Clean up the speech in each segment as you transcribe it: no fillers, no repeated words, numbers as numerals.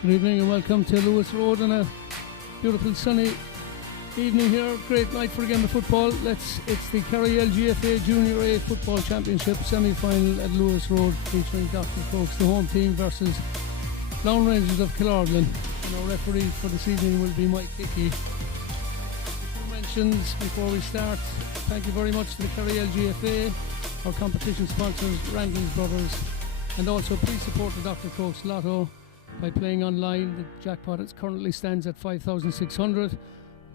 Good evening and welcome to Lewis Road on a beautiful sunny evening here. Great night for a game of football. It's the Kerry LGFA Junior A Football Championship semi-final at Lewis Road featuring Dr. Crokes, the home team, versus Laune Rangers of Killorglin. And our referee for this evening will be Mike Hickey. Two mentions before we start. Thank you very much to the Kerry LGFA, our competition sponsors, Randall's Brothers, and also please support the Dr. Crokes Lotto by playing online. The jackpot currently stands at 5,600.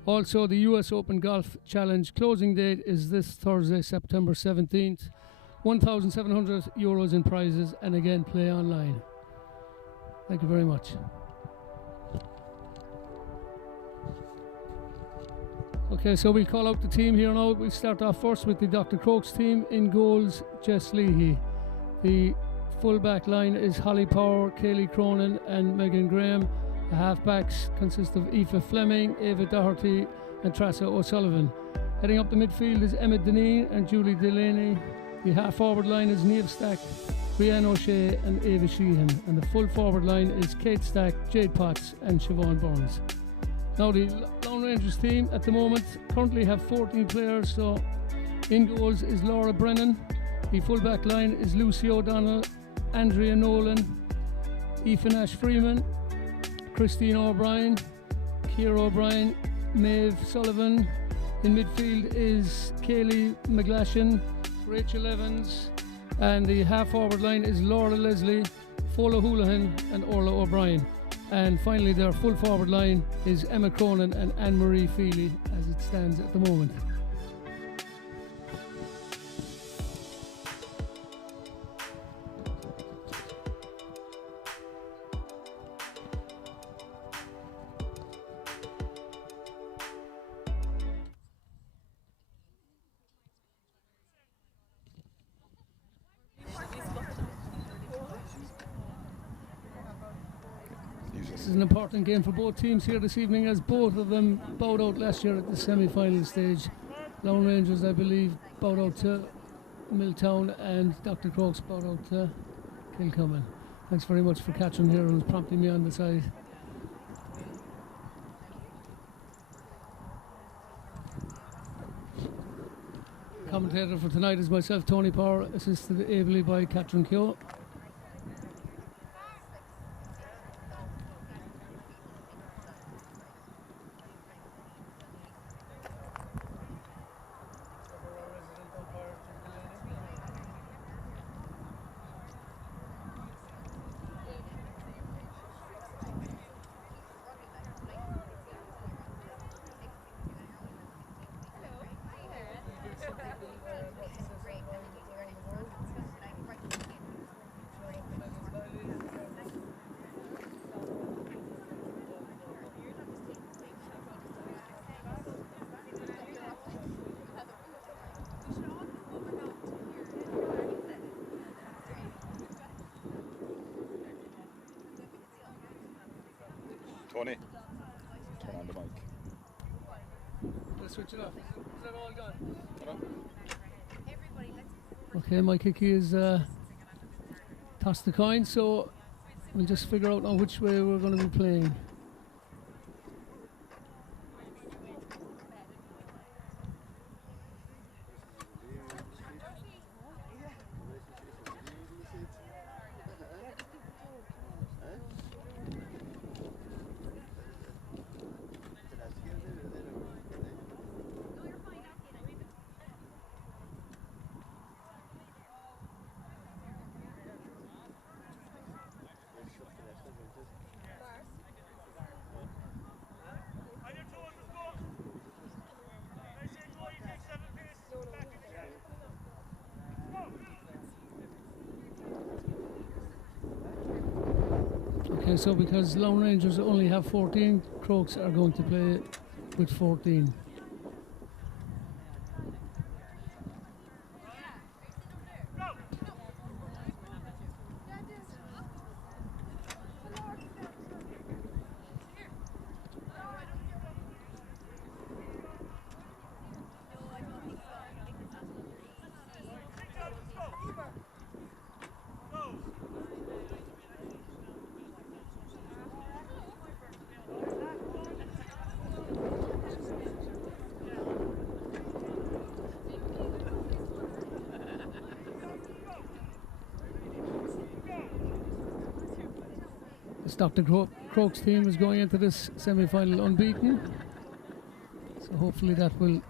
Also, the US Open Golf Challenge closing date is this Thursday, September 17th. €1,700 in prizes, and again, play online. Thank you very much. Okay, so we'll call out the team here now. We'll start off first with the Dr. Crokes team. In goals, Jess Leahy. The full-back line is Holly Power, Kaylee Cronin and Megan Graham. The half-backs consist of Aoife Fleming, Ava Doherty and Tressa O'Sullivan. Heading up the midfield is Emma Deneen and Julie Delaney. The half-forward line is Niamh Stack, Brianne O'Shea and Ava Sheehan. And the full-forward line is Kate Stack, Jade Potts and Siobhan Burns. Now the Laune Rangers team at the moment currently have 14 players. So in goals is Laura Brennan. The full-back line is Lucy O'Donnell, Andrea Nolan, Aoife Nash Freeman, Christine O'Brien, Ciara O'Brien, Maeve Sullivan. In midfield is Kaylee McGlashan, Rachel Evans, and the half-forward line is Laura Leslie, Fola Houlihan and Orla O'Brien. And finally their full-forward line is Emma Cronin and Anne-Marie Feely as it stands at the moment. This is an important game for both teams here this evening, as both of them bowed out last year at the semi-final stage. Laune Rangers, I believe, bowed out to Milltown, and Dr. Crokes bowed out to Kilcummin. Thanks very much for catching here and prompting me on the side. Commentator for tonight is myself, Tony Power, assisted ably by Catherine Keogh. Tony, turn on the mic. Let's switch it off. Is that all gone? No. Okay, Mike Hickey has tossed the coin, so we'll just figure out now which way we're going to be playing. Okay, so because Laune Rangers only have 14, Crokes are going to play with 14. This Dr. Crokes team is going into this semi-final unbeaten. So hopefully that will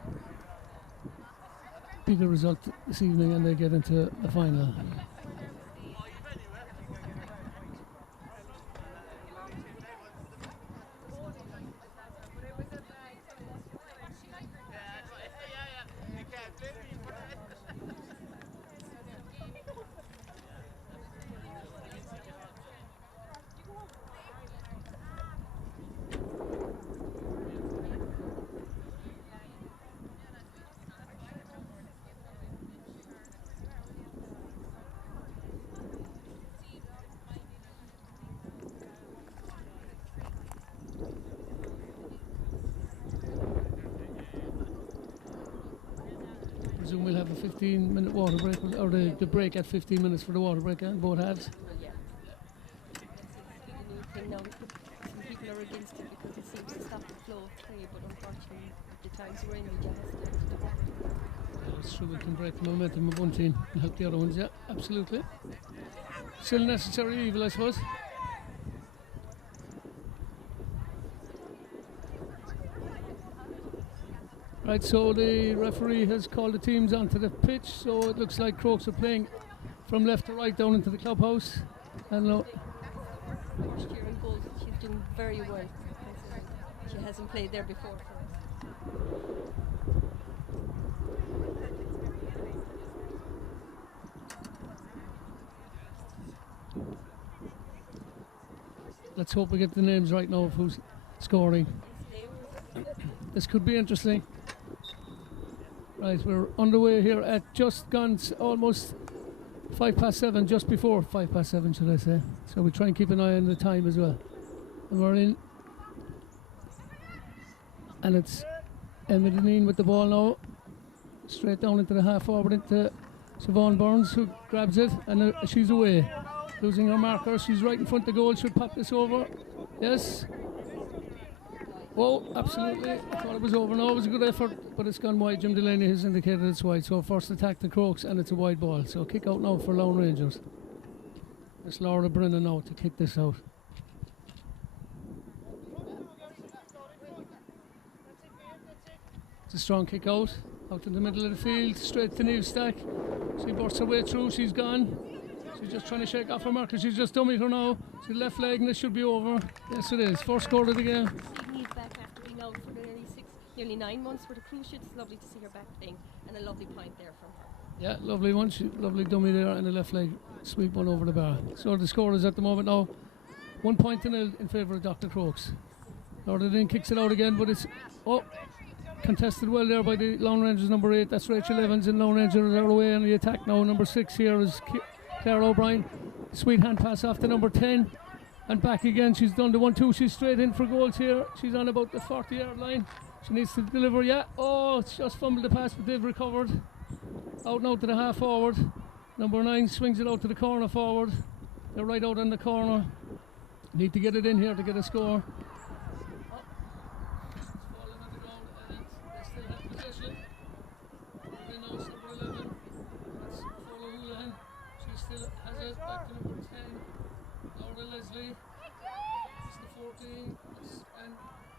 be the result this evening and they get into the final. I presume we'll have a 15-minute water break, or the break at 15 minutes for the water break on both halves. Yeah. Thing now. Some people are against it because it seems to stop the flow of play, but unfortunately, the times we're in, we just have to the water. It's true, we can break the momentum of one team and help the other ones, yeah, absolutely. Still necessary evil, I suppose. Right, so the referee has called the teams onto the pitch, so it looks like Crokes are playing from left to right down into the clubhouse. And First year in goals, she's doing very well. She hasn't played there before for us. let's hope we get the names right now of who's scoring. This could be interesting. Right, we're underway here at just gone almost 7:05, just before 7:05, should I say. So we try and keep an eye on the time as well. And we're in. And it's Emma Deneen with the ball now. Straight down into the half forward into Siobhan Burns, who grabs it, and she's away. Losing her marker, she's right in front of goal, should pop this over. Yes. Oh, absolutely. I thought it was over now. It was a good effort, but it's gone wide. Jim Delaney has indicated it's wide. So first attack to Crokes, and it's a wide ball. So kick out now for Laune Rangers. It's Laura Brennan now to kick this out. It's a strong kick out in the middle of the field, straight to Neil Stack. She bursts her way through, she's gone. She's just trying to shake off her marker. She's just dummied her now. She's left leg, and this should be over. Yes, it is. First goal of the game. Neil's back after being out for nearly 9 months for the cruise ship. It's lovely to see her back playing, and a lovely point there from her. Yeah, lovely one. Lovely dummy there, and a left leg sweep one over the bar. So the score is at the moment now 1-0 in favour of Dr. Crokes. Lauderdale kicks it out again, but it's contested well there by the Laune Rangers number 8. That's Rachel Evans, and Laune Rangers are away on the attack now. Number 6 here is Claire O'Brien. Sweet hand pass off to number 10, and back again. She's done the 1-2. She's straight in for goals here. She's on about the 40-yard line. She needs to deliver. Yeah. Oh, it's just fumbled the pass, but they've recovered. Out now to the half forward. Number 9 swings it out to the corner forward. They're right out on the corner. Need to get it in here to get a score. Back to number 10, Laura Leslie. It's the 14, and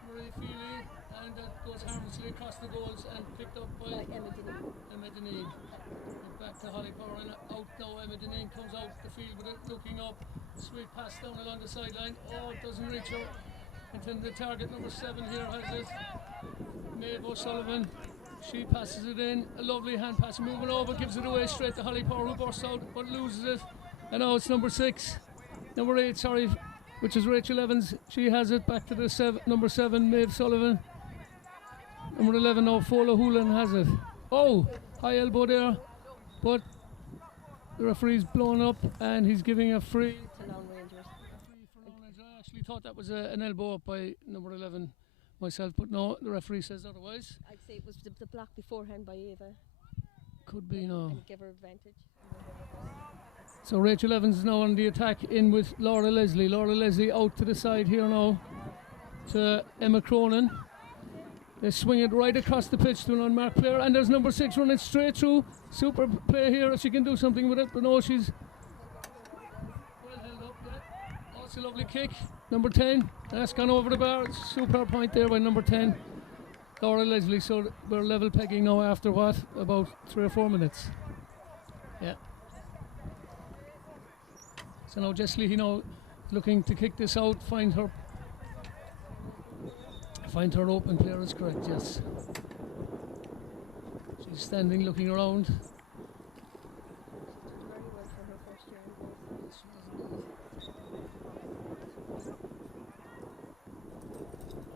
Marie Feely, and that goes harmlessly across the goals and picked up by Emma Deneen. Back to Holly Power, and out now. Emma Deneen comes out the field with it, looking up. Sweet pass down along the sideline. Oh, it doesn't reach her. Into the target. Number 7 here has it. Maeve O'Sullivan. She passes it in. A lovely hand pass, moving over, gives it away straight to Holly Power, who bursts out but loses it. And now it's number 8, sorry, which is Rachel Evans. She has it back to the number 7, Maeve Sullivan. Number 11 now, Fola Hoolan has it. Oh, high elbow there, but the referee's blown up and he's giving a free to Laune Rangers. I actually thought that was an elbow up by number 11 myself, but no, the referee says otherwise. I'd say it was the block beforehand by Eva. Could be, no. And give her advantage. So Rachel Evans is now on the attack, in with Laura Leslie. Laura Leslie out to the side here now to Emma Cronin. They swing it right across the pitch to an unmarked player, and there's number 6 running straight through. Super play here if she can do something with it, but no, she's well held up. Yeah. Oh, it's a lovely kick. number 10. That's gone over the bar. Super point there by number 10, Laura Leslie. So we're level pegging now after what? About 3 or 4 minutes. Yeah. So now Jess Leahy now looking to kick this out, find her open player is correct, yes. She's standing looking around. Very well for her first year in goals.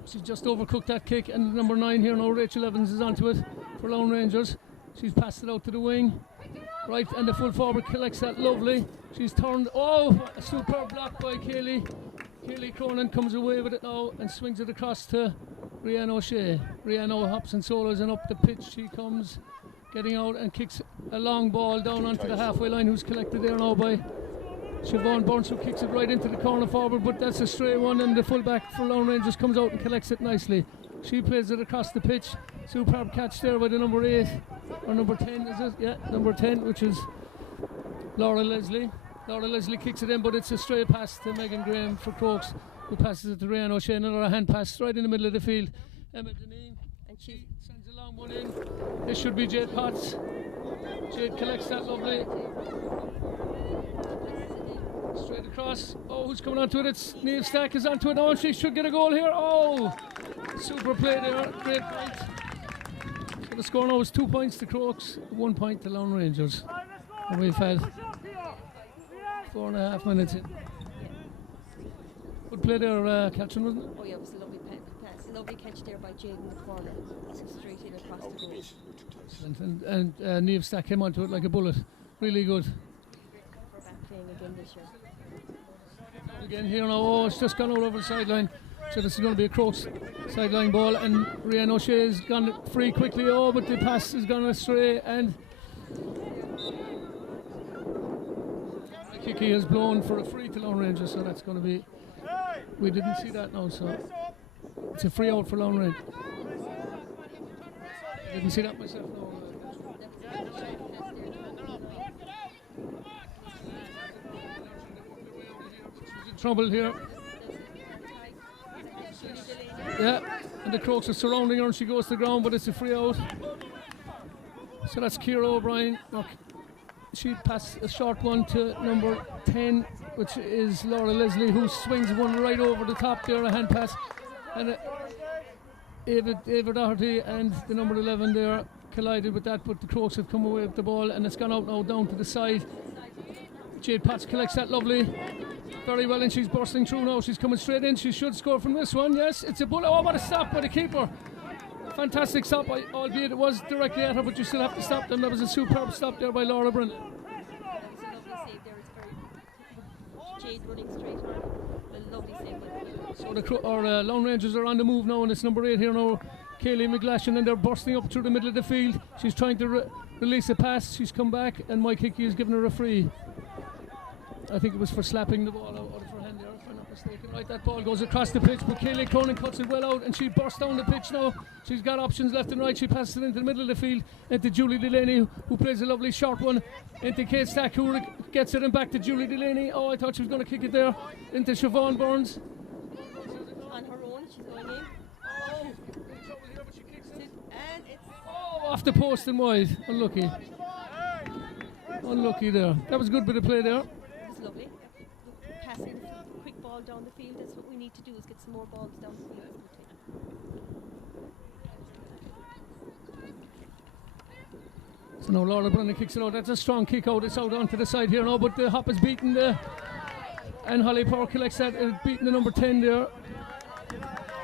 She's just overcooked that kick, and number 9 here now, Rachel Evans, is onto it for Laune Rangers. She's passed it out to the wing. Right, and the full forward collects that lovely. She's turned, a superb block by Kaylee. Kaylee Cronin comes away with it now and swings it across to Rianne O'Shea. Rianne hops and solos, and up the pitch she comes, getting out and kicks a long ball down onto the halfway line, who's collected there now by Siobhan Burns, who kicks it right into the corner forward, but that's a stray one, and the fullback for Laune Rangers comes out and collects it nicely. She plays it across the pitch. Superb catch there by the number 8, or number 10 is it? Yeah, number 10, which is Laura Leslie. Laura Leslie kicks it in, but it's a straight pass to Megan Graham for Crokes, who passes it to Rianne O'Shea. Another hand pass right in the middle of the field. Emma Deneen, and she sends a long one in. This should be Jade Potts. Jade collects that lovely. Straight across. Oh, who's coming onto it? It's Niamh Stack is onto it now, and she should get a goal here. Oh, super play there. Great point. So the score now is 2 points to Crokes, 1 point to Laune Rangers. And we've had 4.5 minutes in. Good play there, Catherine, wasn't it? Oh yeah, it was a lovely pass. A lovely catch there by Jade in the corner. Straight in across the goal. Excellent. And Niamh Stack came onto it like a bullet. Really good. We're back playing again this year. Again here now, oh, it's just gone all over the sideline. So this is going to be a Crokes sideline ball, and Rianne O'Shea has gone free quickly. Oh, but the pass has gone astray, and Kiki has blown for a free to Laune Rangers, so that's going to be. We didn't see that now, so it's a free out for Laune Rangers. Didn't see that myself. No. Trouble here. Yeah, and the Crokes are surrounding her, and she goes to the ground, but it's a free out. So that's Ciara O'Brien. Look, she passed a short one to number 10, which is Laura Leslie, who swings one right over the top there, a hand pass. And Ava Doherty and the number 11 there collided with that, but the Crokes have come away with the ball, and it's gone out now down to the side. Jade Potts collects that lovely. Very well, and she's bursting through now. She's coming straight in. She should score from this one. Yes, it's a bullet. Oh, what a stop by the keeper. Fantastic stop, albeit it was directly at her, but you still have to stop them. That was a superb stop there by Laura Brennan. That was a lovely save there. It's very Jade running straight on. A lovely save. So the Laune Rangers are on the move now, and it's number 8 here now, Kaylee McGlashan, and they're bursting up through the middle of the field. She's trying to release a pass. She's come back, and Mike Hickey has given her a free. I think it was for slapping the ball out of her hand there, if I'm not mistaken. Right, that ball goes across the pitch, but Kaylee Cronin cuts it well out, and she bursts down the pitch now. She's got options left and right. She passes it into the middle of the field, into Julie Delaney, who plays a lovely short one, into Kate Stack, who gets it, and back to Julie Delaney. Oh, I thought she was going to kick it there, into Siobhan Burns. On her own, she's going in. Oh, in trouble here, but she kicks it. And it's Off the post and wide. Unlucky. Unlucky there. That was a good bit of play there. lovely. Passing, quick ball down the field. That's what we need to do, is get some more balls down the field. So now Laura Brennan kicks it out. That's a strong kick out. It's out onto the side here now, but the hop is beaten there. And Holly Power collects that, beating the number 10 there,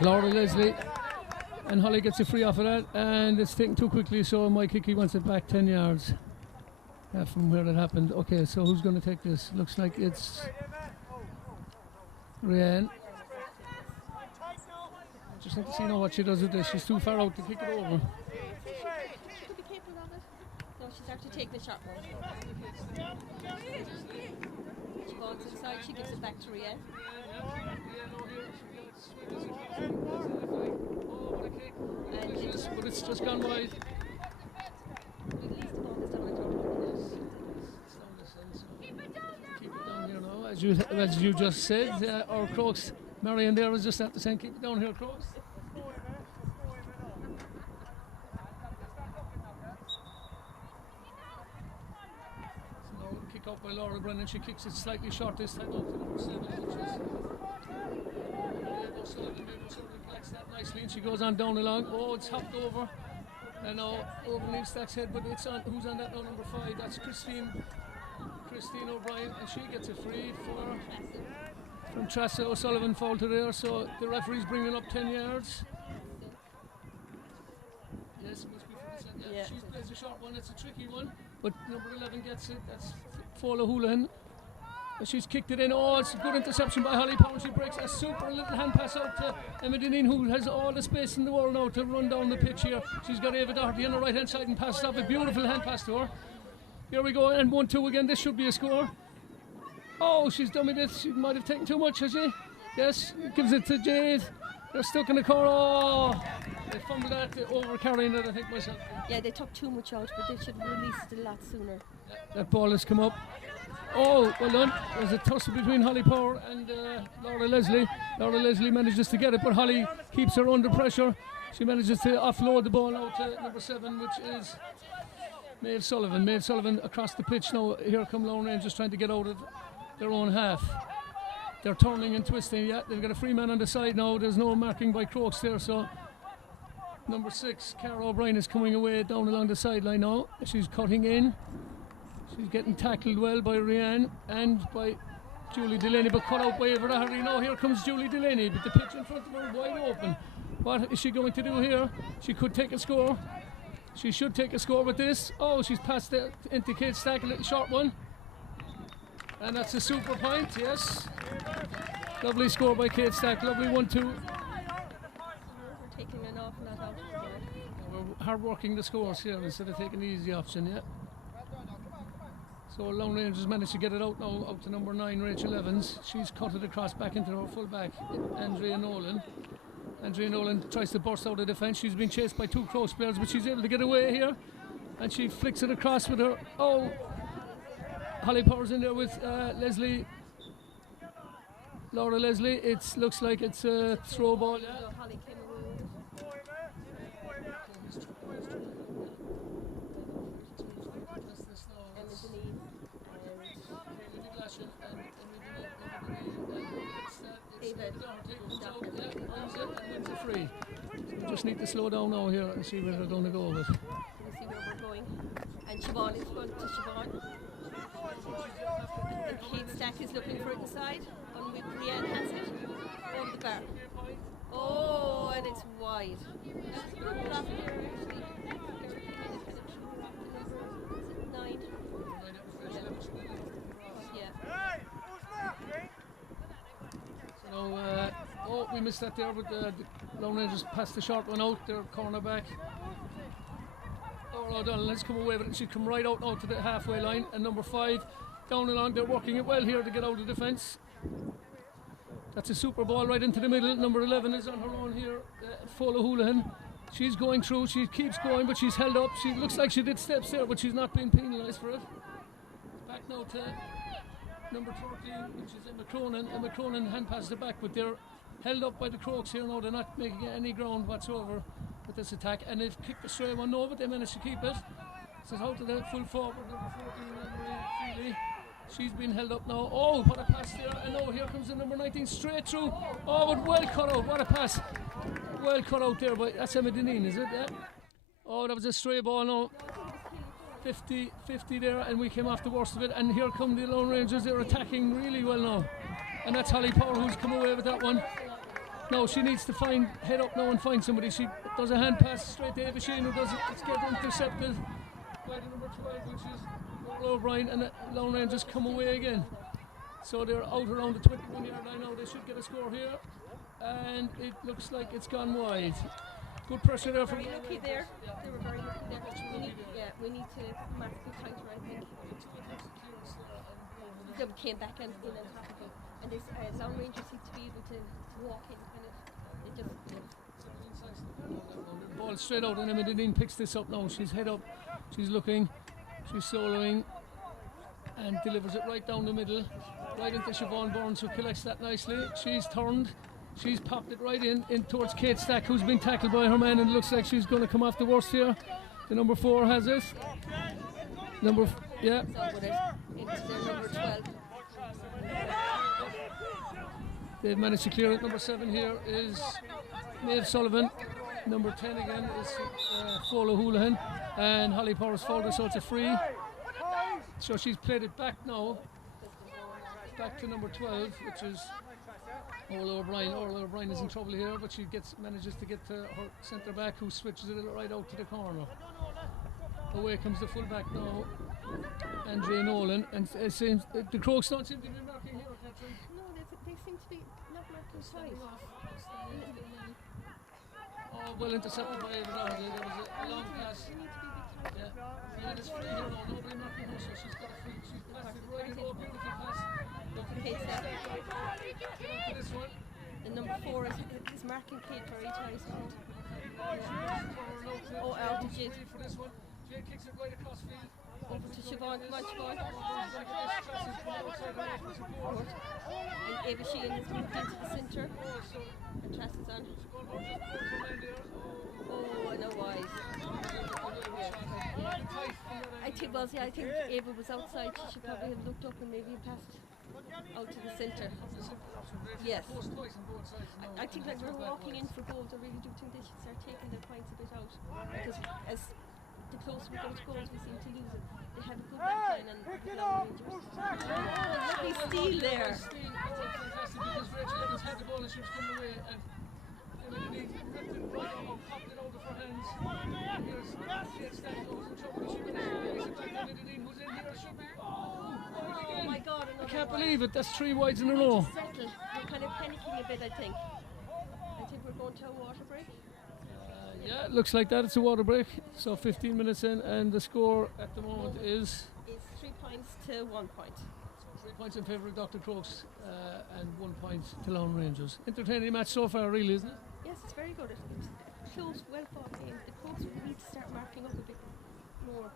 Laura Leslie. And Holly gets a free off of that, and it's taken too quickly, so Mike Hickey wants it back 10 yards from where it happened. Okay, so who's going to take this? Looks like it's Rianne. Just need to see now what she does with this. She's too far out to kick it over. Could be capable of it. No, she's actually taking the shot one. She goes inside, she gives it back to Rianne. But it's just gone wide. At least the ball is down at her. Keep it down here now. As you just said, our Crokes Marion there is just at the same. Keep it down here, Crokes. Kick out by Laura Brennan. She kicks it slightly short this time out to number 7, which is O'Sullivan collects that nicely, and she goes on down along. Oh, it's hopped over. And now over Neil Stack's head, but it's on. Who's on that now? Number 5. That's Christine O'Brien, and she gets a free from Tressa. O'Sullivan fall to there, so the referee's bringing up 10 yards. Yes, it must be for the centre. Yeah. She plays a short one. It's a tricky one, but number 11 gets it. That's Fola Houlihan. She's kicked it in. Oh, it's a good interception by Holly Pound. She breaks a super little hand pass out to Emma Dineen, who has all the space in the world now to run down the pitch here. She's got Ava Doherty on the right hand side and passes off a beautiful hand pass to her. Here we go, and 1-2 again. This should be a score. Oh, she's dummied it. She might have taken too much, has she? Yes, gives it to Jade. They're stuck in the corner. Oh, they fumbled that, over carrying it, I think myself. Yeah, they took too much out, but they should have released it a lot sooner. That ball has come up. Oh, well done. There's a tussle between Holly Power and Laura Leslie. Laura Leslie manages to get it, but Holly keeps her under pressure. She manages to offload the ball out to number 7, which is Maeve Sullivan. Maeve Sullivan across the pitch now. Here come Lone Rangers trying to get out of their own half. They're turning and twisting. Yeah, they've got a free man on the side now. There's no marking by Crokes there, so number 6, Cara O'Brien, is coming away down along the sideline now. She's cutting in. She's getting tackled well by Rianne and by Julie Delaney, but cut out by Ava Doherty. Now here comes Julie Delaney, but the pitch in front of her wide open. What is she going to do here? She could take a score. She should take a score with this. Oh, she's passed it into Kate Stack, a little short one. And that's a super point, yes. Lovely score by Kate Stack, lovely 1-2. We're taking an awful lot out. We're hard working the scores here instead of taking the easy option, yeah. So Laune Rangers managed to get it out now, out to number 9, Rachel Evans. She's cut it across back into her full back, Andrea Nolan. Andrea Nolan tries to burst out of defence. She's been chased by 2 Crokes players, but she's able to get away here. And she flicks it across with her. Oh, Holly Power's in there with Leslie. Laura Leslie. It looks like it's a throw ball. Yeah. So Holly came away with it. Emma Deneen free. We just need to slow down now here and see where they're going to go with. We see where we're going. And Siobhan is front to Siobhan. And Kate Stack is looking for it inside. And with Brienne has it over the bar. Oh, and it's wide. Nine. Yeah. So, oh, we missed that there, but the Laune Rangers passed the short one out, their cornerback. Laura O'Donnell has come away with it. She's come right out now to the halfway line, and number 5 down along. They're working it well here to get out of defence. That's a super ball right into the middle. Number 11 is on her own here, Fola Houlihan. She's going through, she keeps going, but she's held up. She looks like she did steps there, but she's not being penalised for it. Back now to number 13, which is Emma Cronin. Emma Cronin hand passes it back, but they're held up by the Crokes here now. They're not making any ground whatsoever with this attack, and they've kicked the stray one. No, but they managed to keep it. So it's out to the full forward, number 14, Anne-Marie Feely. She's been held up now. Oh, what a pass there. And now here comes the number 19 straight through. Oh, but well cut out. What a pass. Well cut out there. But that's Emma Deneen, is it? Yeah. Oh, that was a stray ball now. 50 there, and we came off the worst of it. And here come the Lone Rangers. They're attacking really well now. And that's Holly Power who's come away with that one. Now she needs to head up now and find somebody. She does a hand pass straight to Ava Shane, who does it. It's getting intercepted by the number 12, which is O'Brien, and the Lone Rangers come away again. So they're out around the 21-yard line now. They should get a score here, and it looks like it's gone wide. Good pressure there from. Very lucky there. They were very lucky there. We need to mark the counter, I think. They came back in on top of it, and this Laune Rangers seem to be able to walk in kind of. They just. Ball straight out, and Emma Deneen picks this up now. She's head up. She's looking. She's soloing and delivers it right down the middle, right into Siobhan Burns, who collects that nicely. She's turned She's popped it right in towards Kate Stack, who's been tackled by her man, and it looks like she's going to come off the worst here. The number 4 has it. Yeah. So with it into their number 12. They've managed to clear it. Number 7 here is Maeve Sullivan. Number 10 again is Fola Houlihan. And Holly Powers fouled her, so it's a free. So she's played it back now. Back to number 12, which is Orla O'Brien. Orla O'Brien is in trouble here, but she manages to get to her centre back, who switches it right out to the corner. Away comes the full back now, Andrea Nolan. And it seems the Crokes don't seem to be marking here, Catherine. No, they seem to be not marking twice. Oh, well intercepted by Ava Doherty. There was a long pass. They need to be a bit tighter. Yeah. And it's free here now. Nobody marking her, so she's got a free. She's passed it right. Oh, beautiful pass. Kate Stack. This one. The number 4 is marking Kate very tight. Oh, out to Jade. For this one. Jade kicks it right across field. Over to Siobhan. Come on, Siobhan. And Ava Sheehan has moved into the centre. And Trass is on. Oh, I know why. I think Ava was outside. She should probably have looked up and maybe passed out to the centre. Yes. I think like we're walking in for goals. I really do think they should start taking their points a bit out. Because as the closer we go to goals, we seem to lose it. They have a good backline and lovely steal there. Fantastic, because Rachel Evans had the ball and she was coming away, and Emily ripped it right up, popped it out of her hands. Here's Kate Stack goes in trouble. She managed to release it back to Liddy, who's in here. Should be. Oh my God! I can't believe it. That's 3 wides in a row. Settled. We're kind of panicking a bit, I think. I think we're going to a water break. Yeah, it looks like that. It's a water break. So 15 minutes in, and the score at the moment is. It's 3 points to 1 point. 3 points in favour of Dr. Crokes and 1 point to Laune Rangers. Entertaining match so far, really, isn't it? Yes, it's very good. It's close, well fought game. The Crokes need to start marking up a bit more.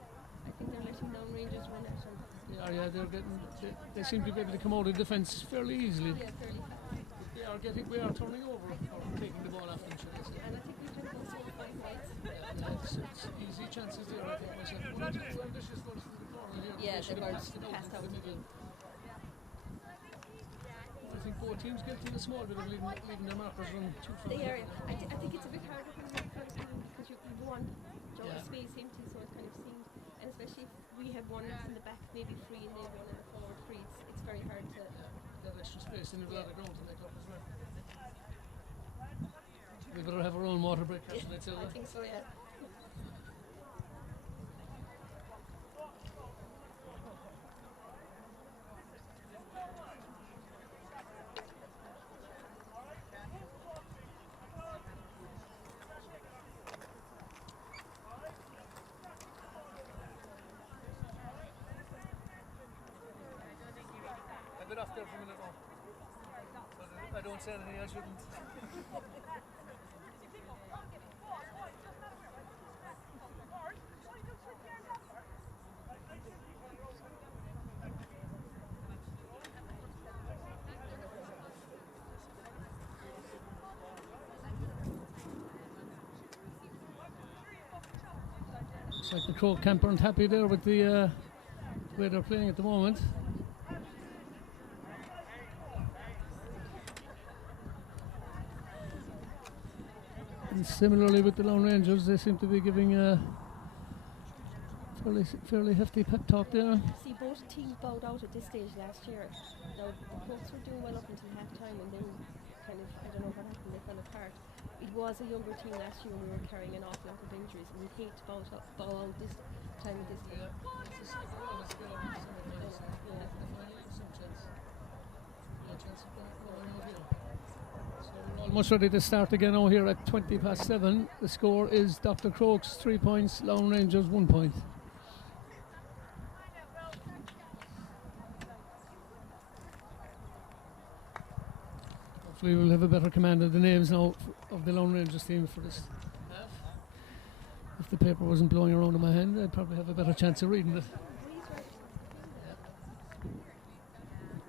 I think they're letting Laune Rangers run at them. Yeah, they seem to be able to come out of defence fairly easily. Yeah, fairly fast. We are turning over or taking the ball after them, should I say. And I think we can go 4 or 5 points. It's easy chances there, I think myself. One or two ambitious goals to the corner here. Yeah, They should they have were passed it passed out out. into the middle. I think both teams get to the small bit of leaving their markers run too far. The area. I think it's a bit harder when you're first because you want Yeah. space empty, so it kind of seems, and especially if we have one that's in the back, maybe free, and they have one in the forward free, it's very hard to. That extra space and a lot of ground to make up as well. We better have our own water break, I'd say. I think so, yeah. I've been off there for a minute now. But I don't say anything I shouldn't. Looks like the Croke camp aren't happy there with the way they're playing at the moment. And similarly with the Laune Rangers, they seem to be giving a fairly hefty pep talk there. See, both teams bowed out at this stage last year. Now, the Crokes were doing well up until half time, and then kind of, I don't know what happened, they fell apart. It was a younger team last year, and we were carrying an awful lot of injuries, and we hate to bow out this time of this year. Almost ready to start again now here at 7:20. The score is Dr. Crokes 3 points, Laune Rangers 1 point. Hopefully we'll have a better command of the names now of the Laune Rangers team for this half. If the paper wasn't blowing around in my hand, I'd probably have a better chance of reading it.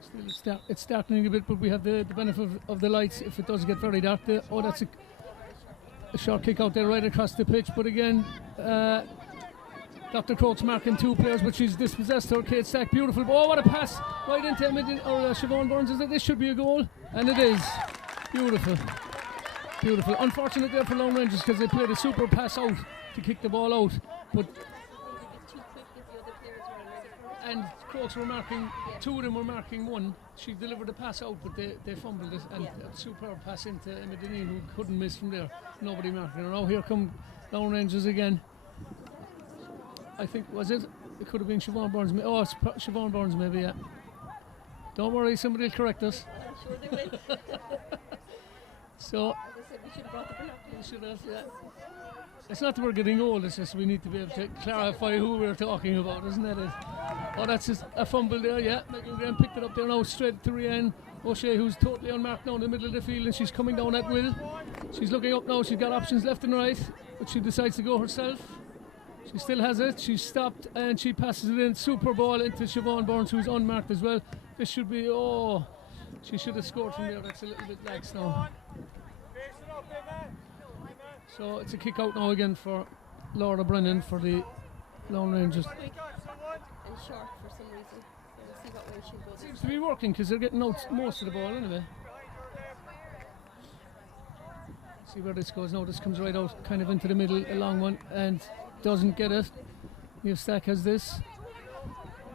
Still it's It's darkening a bit, but we have the benefit of the lights if it does get very dark. That's a short kick out there right across the pitch. But again, Dr. Crokes marking 2 players, but she's dispossessed her. Kate Stack, beautiful. Oh, what a pass right into Siobhan Burns. This should be a goal, and it is. Beautiful. Beautiful. Unfortunate there for Laune Rangers because they played a super pass out to kick the ball out. But and Crokes were marking, 2 of them were marking 1. She delivered the pass out, but they fumbled it, and a superb pass into Emma Deneen, who couldn't miss from there. Nobody marking her. Now here come Laune Rangers again. I think, was it? It could have been Siobhan Burns. Oh, it's Siobhan Burns maybe, yeah. Don't worry, somebody will correct us. I'm sure they will. So, as I said, we should have brought the binoculars. we should have, yeah. It's not that we're getting old, it's just we need to be able to clarify who we're talking about, isn't that it? Oh, that's just a fumble there, yeah. Megan Graham picked it up there now, straight to Rianne O'Shea, who's totally unmarked now in the middle of the field, and she's coming down at will. She's looking up now, she's got options left and right, but she decides to go herself. She still has it, she's stopped, and she passes it in, super ball into Siobhan Burns, who's unmarked as well. This should be, she should have scored from there, that's a little bit lax now. So it's a kick out now again for Laura Brennan for the Laune Rangers. Quick and short for some reason. So we'll see what way she'll go. Seems to be working because they're getting out most of the ball anyway. See where this goes now. This comes right out kind of into the middle, a long one, and doesn't get it. Neil Stack has this,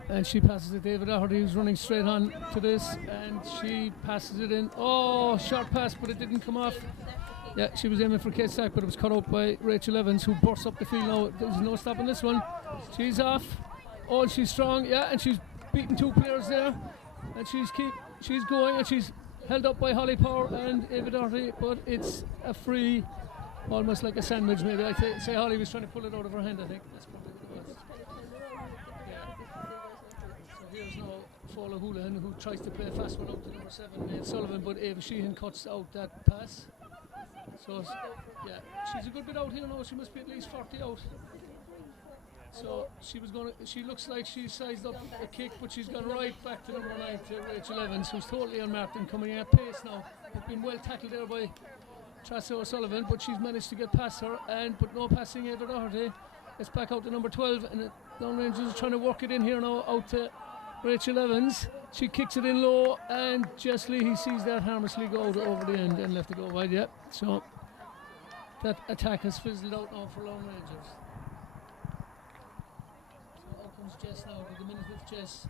and she passes it. David O'Hardy, who's running straight on to this, and she passes it in. Oh, short pass, but it didn't come off. Yeah, she was aiming for Kate Stack, but it was cut out by Rachel Evans, who bursts up the field now. There's no stopping this one. She's off. Oh, and she's strong. Yeah, and she's beaten 2 players there, and she's going, and she's held up by Holly Power and Ava Doherty, but it's a free, almost like a sandwich maybe. I'd say Holly was trying to pull it out of her hand, I think. That's probably what it was. So here's now Fola Houlihan, who tries to play a fast one out to number 7, Nate Sullivan, but Ava Sheehan cuts out that pass. So, yeah, she's a good bit out here now. She must be at least 40 out. So she looks like she's sized up a kick, but she's gone right back to number 9 to Rachel Evans, who's totally unmarked and coming at pace now. It's been well tackled there by Tressa O'Sullivan, but she's managed to get past her, but no passing Ava Doherty. It's back out to number 12, and Laune Rangers is trying to work it in here now out to Rachel Evans. She kicks it in low, and Jess Leahy sees that harmlessly go out over the end and left it go wide. Yeah, so that attack has fizzled out now for Laune Rangers. So out comes Jess now, with the minute of Jess.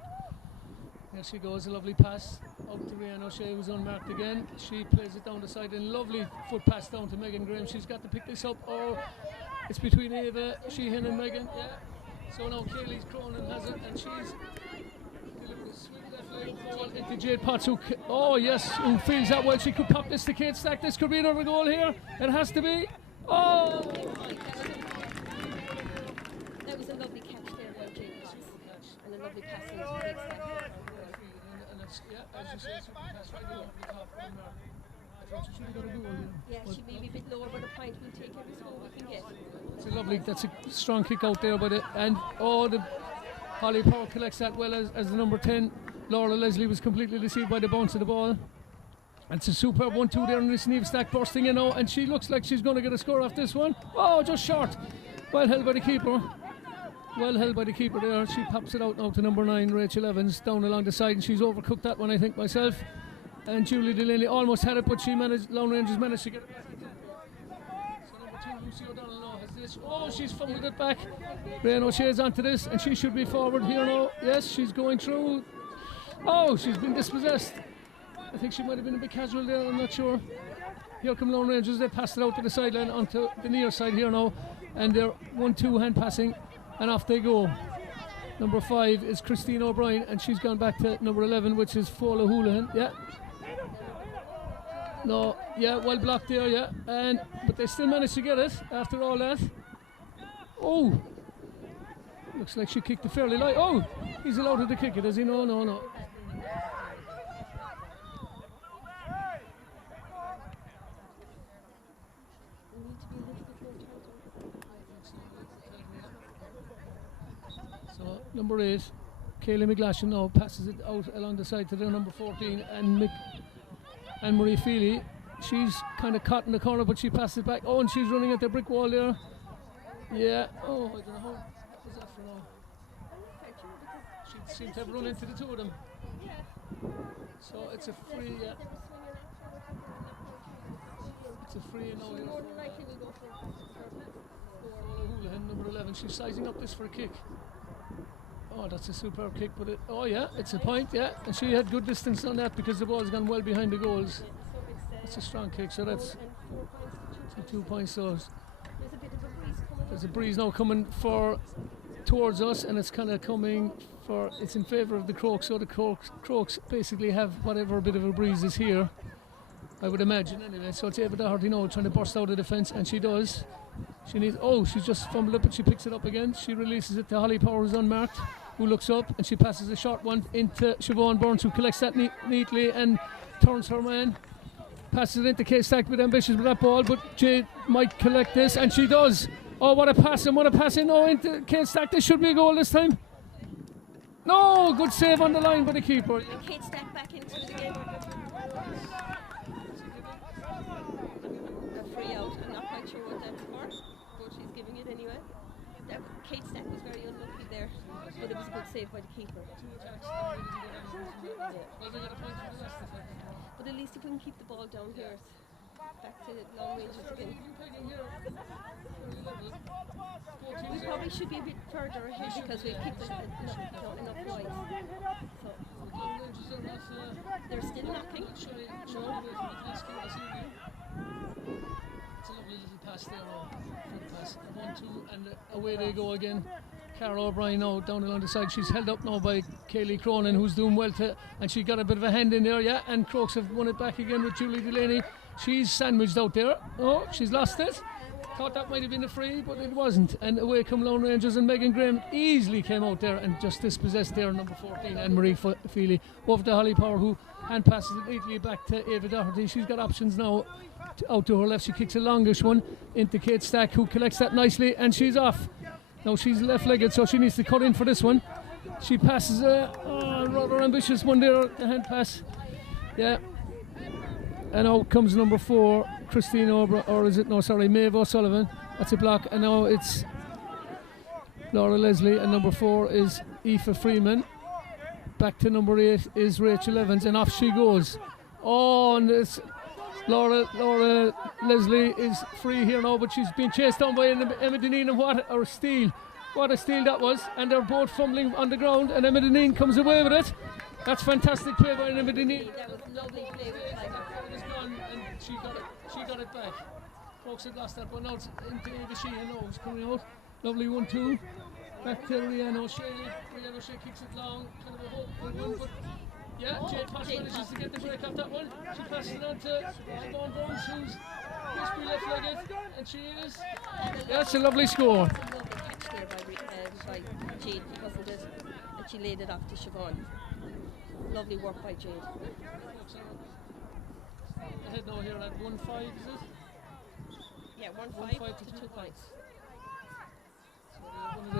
There she goes, a lovely pass out to Rianne O'Shea, who's unmarked again. She plays it down the side, and lovely foot pass down to Megan Graham. She's got to pick this up. Oh, it's between Ava Sheehan and Megan. Yeah. So now Kayleigh Cronin has it, and she's delivered a sweet left leg ball into Jade Potts, who who feels that well. She could pop this to Kate Stack. This could be another goal here. It has to be. Oh! That was a lovely catch there by Jade Potts, and a lovely pass into Kate Stack. As you say, it's a pass right over the top. I thought she should have got a goal here. Yeah, she may be a bit lower, but a point we'll take every score we can get. That's a strong kick out there, the Holly Power collects that well as the number 10. Laura Leslie was completely deceived by the bounce of the ball. And it's a superb 1-2 there, and this Neve Stack bursting in now, and she looks like she's going to get a score off this one. Oh, just short. Well held by the keeper. Well held by the keeper there. She pops it out now to number 9, Rachel Evans, down along the side, and she's overcooked that one, I think, myself. And Julie Delaney almost had it, but Laune Rangers managed to get it back. So number 2, Lucy O'Donnell now has this. Oh, she's fumbled it back. Rianne O'Shea's onto this, and she should be forward here now. Yes, she's going through. Oh, she's been dispossessed. I think she might have been a bit casual there, I'm not sure. Here come Laune Rangers, they passed it out to the sideline onto the near side here now, and they're 1-2 hand passing, and off they go. Number 5 is Christine O'Brien, and she's gone back to number 11, which is Fola Houlihan. Yeah. No, yeah, well blocked there, yeah. But they still managed to get it after all that. Oh, looks like she kicked it fairly light. Oh, he's allowed to kick it, is he? No. So number 8, Kaylee McGlashan now passes it out along the side to their number 14, and Marie Feely. She's kind of caught in the corner, but she passes it back. Oh, and she's running at the brick wall there. Yeah. Oh, I don't know how was that for now. She seemed to have run into the two of them. So it's a free. It's a free now here. More than likely we'll go for Houlihan, number 11. She's sizing up this for a kick. Oh, that's a superb kick, but it's a point, yeah. And she had good distance on that because the ball's gone well behind the goals. That's a strong kick, so that's 2 points. So there's a breeze now coming towards us, and it's kind of coming it's in favour of the Crokes. So the Crokes basically have whatever bit of a breeze is here, I would imagine anyway. So it's Ava Doherty now trying to burst out of defence, and she does. She's just fumbled up, but she picks it up again. She releases it to Holly Power, who's unmarked, who looks up, and she passes a short one into Siobhan Burns, who collects that neatly and turns her man. Passes it into Kate Stack, with ambitious with that ball, but Jade might collect this, and she does. Oh, what a pass, and what a pass in now into Kate Stack. This should be a goal this time. No, good save on the line by the keeper. And Kate Stack back into the game. A free out. I'm not quite sure what that's for, but she's giving it anyway. Kate Stack was very unlucky there, but it was a good save by the keeper. But at least if we can keep the ball down here, it's back to long ranges again. We probably should be a bit further ahead because we've kicked it enough wide. So they're still knocking. It's a lovely little pass there, front pass. 1-2, and away they go again. Cara O'Brien now down along the side. She's held up now by Kaylee Cronin, who's doing well and she got a bit of a hand in there, yeah. And Crokes have won it back again with Julie Delaney. She's sandwiched out there. Oh, she's lost it. Thought that might have been a free, but it wasn't. And away come Laune Rangers, and Megan Graham easily came out there and just dispossessed there, number 14, Anne-Marie Feely, over to Holly Power, who hand passes it neatly back to Ava Doherty. She's got options now out to her left. She kicks a longish one into Kate Stack, who collects that nicely, and she's off. Now she's left-legged, so she needs to cut in for this one. She passes a rather ambitious one there, the hand pass. Yeah. And out comes number 4, Christine Maeve O'Sullivan. That's a block, and now it's Laura Leslie, and number 4 is Aoife Freeman. Back to number 8 is Rachel Evans, and off she goes. Oh, and it's Laura Leslie is free here now, but she's been chased down by Emma Deneen, and what a steal that was. And they're both fumbling on the ground, and Emma Deneen comes away with it. That's fantastic play by Emma Deneen. That was lovely play. She got it back. Folks had lost that one out into Ava Sheehan now, who's coming out. Lovely 1-2. Back to Rianne O'Shea. Rianne O'Shea kicks it long, kind of a hopeful one, but yeah, Jade Potts manages to get the break off that one. She passes it on to Siobhan Burns, who's crispy left-legged, and she is. Yeah, it's a lovely score. It's a lovely catch there by Jade, wasn't it? And she laid it off to Siobhan. Lovely work by Jade. Ahead now here at 1-5, is it? Yeah, 1-5 to 2 points. So one of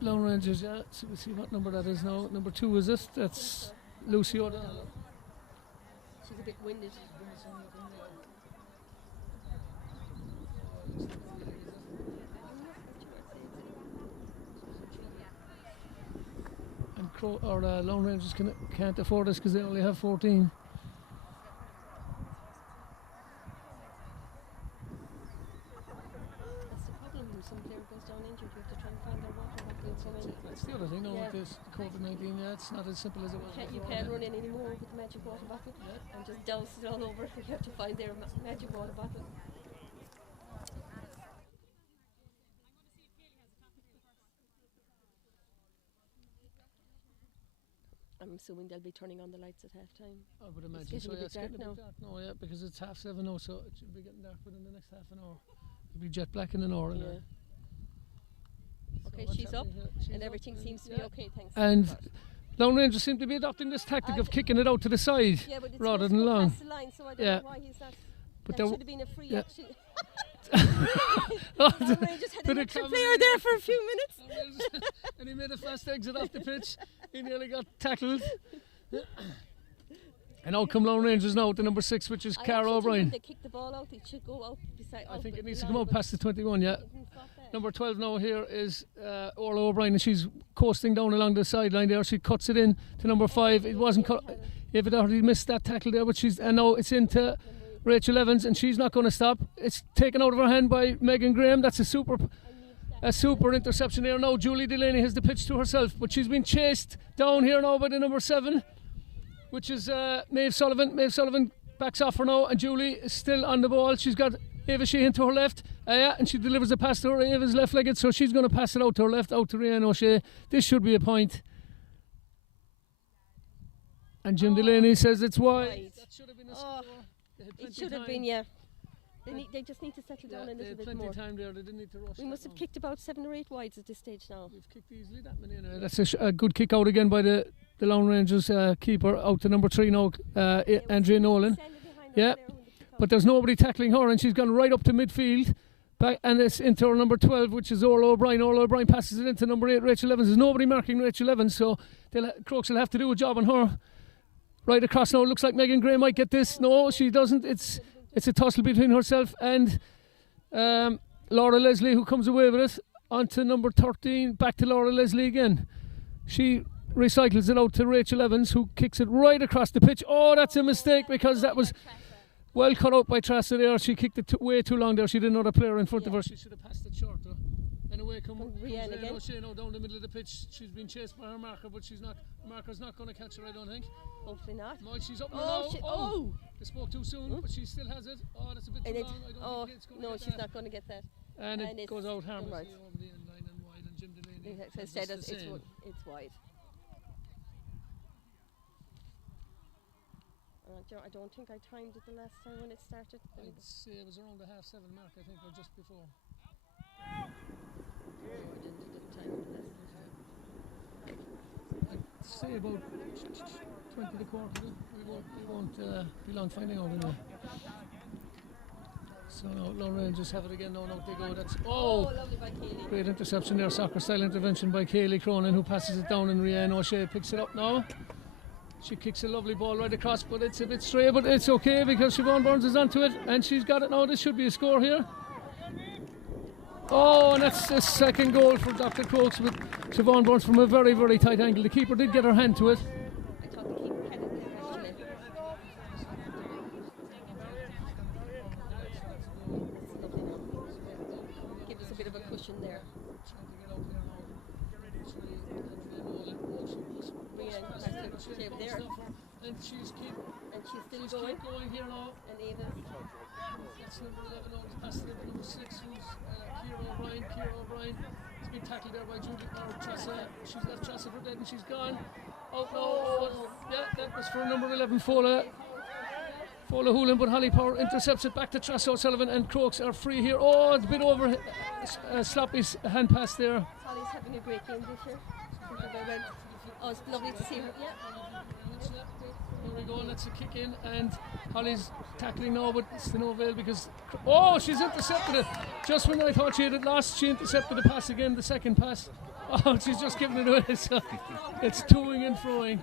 the Laune Rangers, yeah. So we'll see what number that is now. Number 2 is it? That's Lucy O'Donnell. She's a bit winded. And Laune Rangers can't afford this because they only have 14. That's the other thing, with this COVID-19, it's not as simple as it was. You can't run in anymore with the magic water bottle and just douse it all over. You have to find their magic water bottle. I'm assuming they'll be turning on the lights at half time. I would imagine so. It's getting a bit dark now, yeah, because it's 7:30 now, so it should be getting dark within the next half an hour. It'll be jet black in an hour. Yeah. Okay, she's up, and everything seems to be okay, thanks. And Laune Rangers seem to be adopting this tactic of kicking it out to the side rather than long. Past the line, so I don't know why he's not. But that should have been a free, actually. Laune Rangers had an extra player there for a few minutes. And he made a fast exit off the pitch He nearly got tackled. And out come Laune Rangers now with the number 6, which is Cara O'Brien. They kick the ball out, it should go out beside. I think it needs to come out past the 21, yeah. Number 12 now here is Orla O'Brien, and she's coasting down along the sideline there. She cuts it in to number 5. It wasn't cut. If it already missed that tackle there, but and now it's into Rachel Evans, and she's not going to stop. It's taken out of her hand by Megan Graham. That's a super interception there. Now Julie Delaney has the pitch to herself, but she's been chased down here now by the number 7, which is Maeve Sullivan. Maeve Sullivan backs off her now, and Julie is still on the ball. She's got Ava Sheehan to her left, and she delivers the pass to her. Ava's left-legged, so she's going to pass it out to her left, out to Rhiannon O'Shea. This should be a point. And Jim Delaney says it's wide. That should have been a score. It should have been, yeah. They just need to settle down a little bit more. Time there. They didn't need to rush. We must have kicked about 7 or 8 wides at this stage now. We've kicked easily that many. That's a good kick out again by the Laune Rangers keeper, out to number 3 now, Andrea Nolan. Yeah, but there's nobody tackling her, and she's gone right up to midfield. Back, and it's into her number 12, which is Orla O'Brien. Orla O'Brien passes it into number 8, Rachel Evans. There's nobody marking Rachel Evans, so Crokes will have to do a job on her. Right across now, it looks like Megan Gray might get this. No, she doesn't. It's a tussle between herself and Laura Leslie, who comes away with it. On to number 13, back to Laura Leslie again. She recycles it out to Rachel Evans, who kicks it right across the pitch. Oh, that's a mistake, because that was well cut out by Trassa there. She kicked it way too long there. She didn't know the player in front of her. She should have passed it shorter. And away comes Rhiannon O'Shea now down the middle of the pitch. She's been chased by her marker, but the marker's not going to catch her, I don't think. Hopefully not. No, she's up now. They spoke too soon, but she still has it. Oh, that's a bit too long. I don't think it's going to get she's not going to get that. And it goes out harmlessly over the end line and wide, and Jim Delaney said it's wide. I don't think I timed it the last time when it started. I'd say it was around the 7:30 mark, I think, or just before. I'd say about 20 to quarter. We won't be long finding out anyway. So now Laune Rangers have it again. No, they go. That's lovely by Kaylee. Great interception there. Soccer style intervention by Kaylee Cronin, who passes it down, and Rhiannon O'Shea picks it up now. She kicks a lovely ball right across, but it's a bit stray, but it's okay because Siobhan Burns is onto it, and she's got it now. This should be a score here. Oh, and that's the second goal for Dr. Crokes with Siobhan Burns from a very, very tight angle. The keeper did get her hand to it. I thought the keeper had it actually. Give us a bit of a cushion there. And she's still going here now. And Ava. That's number 11 now. It's past number 6, who's Ciara O'Brien. Ciara O'Brien has been tackled there by Julie Trassa. She's left Trassa for dead, and she's gone. Out now. Yeah, that was for number 11, Fola Hoolan, but Holly Power intercepts it back to Trassa O'Sullivan, and Crokes are free here. Oh, it's a bit over. Sloppy hand pass there. Holly's having a great game this year. Oh, it's lovely to see her. Yeah. Here we go, and that's a kick in, and Holly's tackling now, but it's to no avail because she's intercepted it. Just when I thought she had it lost, she intercepted the pass again, the second pass. Oh, she's just giving it away, so it's toing and froing.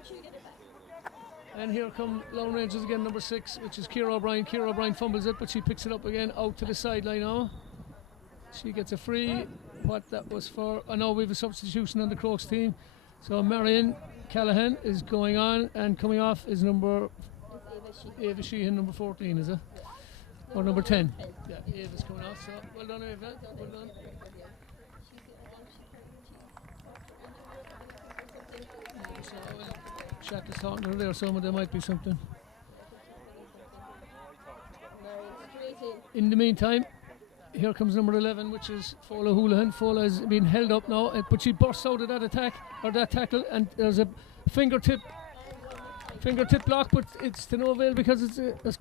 And here come Laune Rangers again, number 6, which is Ciara O'Brien. Ciara O'Brien fumbles it, but she picks it up again out to the sideline now. She gets a free. What that was for? I know we have a substitution on the Crokes team. So Marion Callahan is going on, and coming off is Ava Sheehan, number 14, is it? Or number 10? Yeah, Ava's coming off, so well done, Ava. Well done. So Shaq is talking to her there, so there might be something. In the meantime, here comes number 11, which is Fola Houlihan. Fola has been held up now, but she bursts out of that attack, or that tackle, and there's a fingertip block, but it's to no avail because it's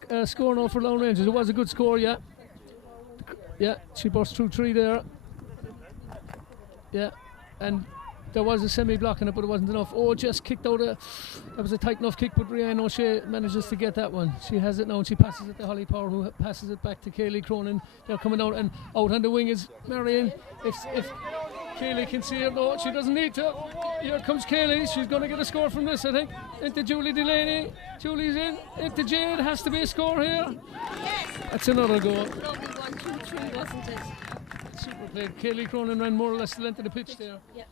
a score now for Laune Rangers. It was a good score, yeah. Yeah, she burst through 3 there. Yeah, and there was a semi-block in it, but it wasn't enough. Oh, just kicked out that was a tight enough kick, but Rhiannon O'Shea manages to get that one. She has it now, and she passes it to Holly Power, who passes it back to Kaylee Cronin. They're coming out, and out on the wing is Marion. If Kaylee can see it. No, she doesn't need to. Here comes Kaylee. She's going to get a score from this, I think. Into Julie Delaney. Julie's in. Into Jade. Has to be a score here. Yes. That's another goal. Lovely 1, 2, 3, wasn't it? Super played. Kaylee Cronin ran more or less the length of the pitch there. Yeah.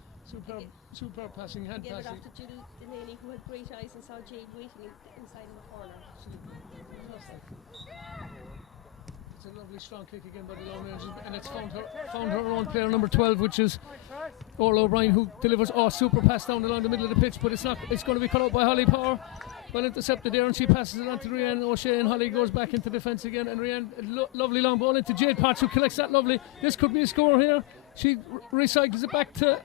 Superb passing, hand Gave it passing. off to Julie Delaney, who had great eyes and saw Jade waiting inside in the corner. It's a lovely strong kick again by the Laune Rangers, and it's found her own player number 12, which is Orla O'Brien, who delivers super pass down along the middle of the pitch, but it's going to be cut out by Holly Power. Well intercepted there, and she passes it on to Rianne O'Shea, and Holly goes back into defence again, and Rianne, lovely long ball into Jade Potts, who collects that lovely. This could be a score here. She recycles it back to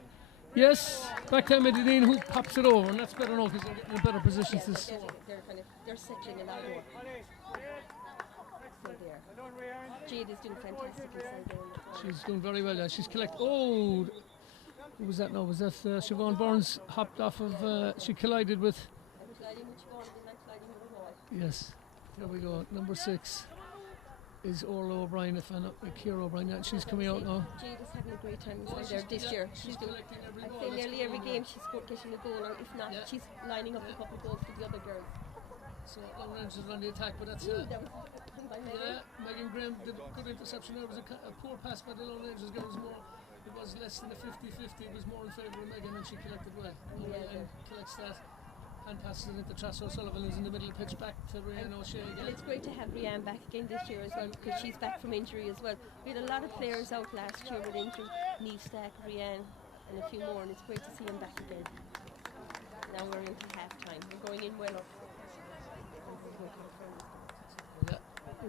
Emma Dean, who pops it over, and that's better now because they're getting in better positions to score. They're settling a lot more. So there. Jade is doing fantastic inside there. She's doing very well. She's collected. Oh, who was that now? Was that Siobhan Burns hopped off of? She collided with. Colliding with Siobhan, but not colliding with the wall. Yes. There we go. Number 6 is Orla O'Brien, if I'm not Ciara O'Brien. She's coming out now. Jade is having a great time inside there this year. She's doing. I say nearly every game she's getting a goal, or if not, she's lining up a couple of goals for the other girls. So Laune Rangers are on the attack, but that's That was by Megan. Megan Graham did a good interception. There was a poor pass by the Laune Rangers girls. It was less than a 50-50. It was more in favour of Megan, and she collected well. And collects that and passes it into Tracy O'Sullivan, who's in the middle of the pitch, back to Rianne O'Shea again. And it's great to have Rianne back again this year as well, because she's back from injury as well. We had a lot of players out last year with injury. Neve Stack, Rianne, and a few more, and it's great to see them back again. Now we're into half-time. We're going in well up. Yeah.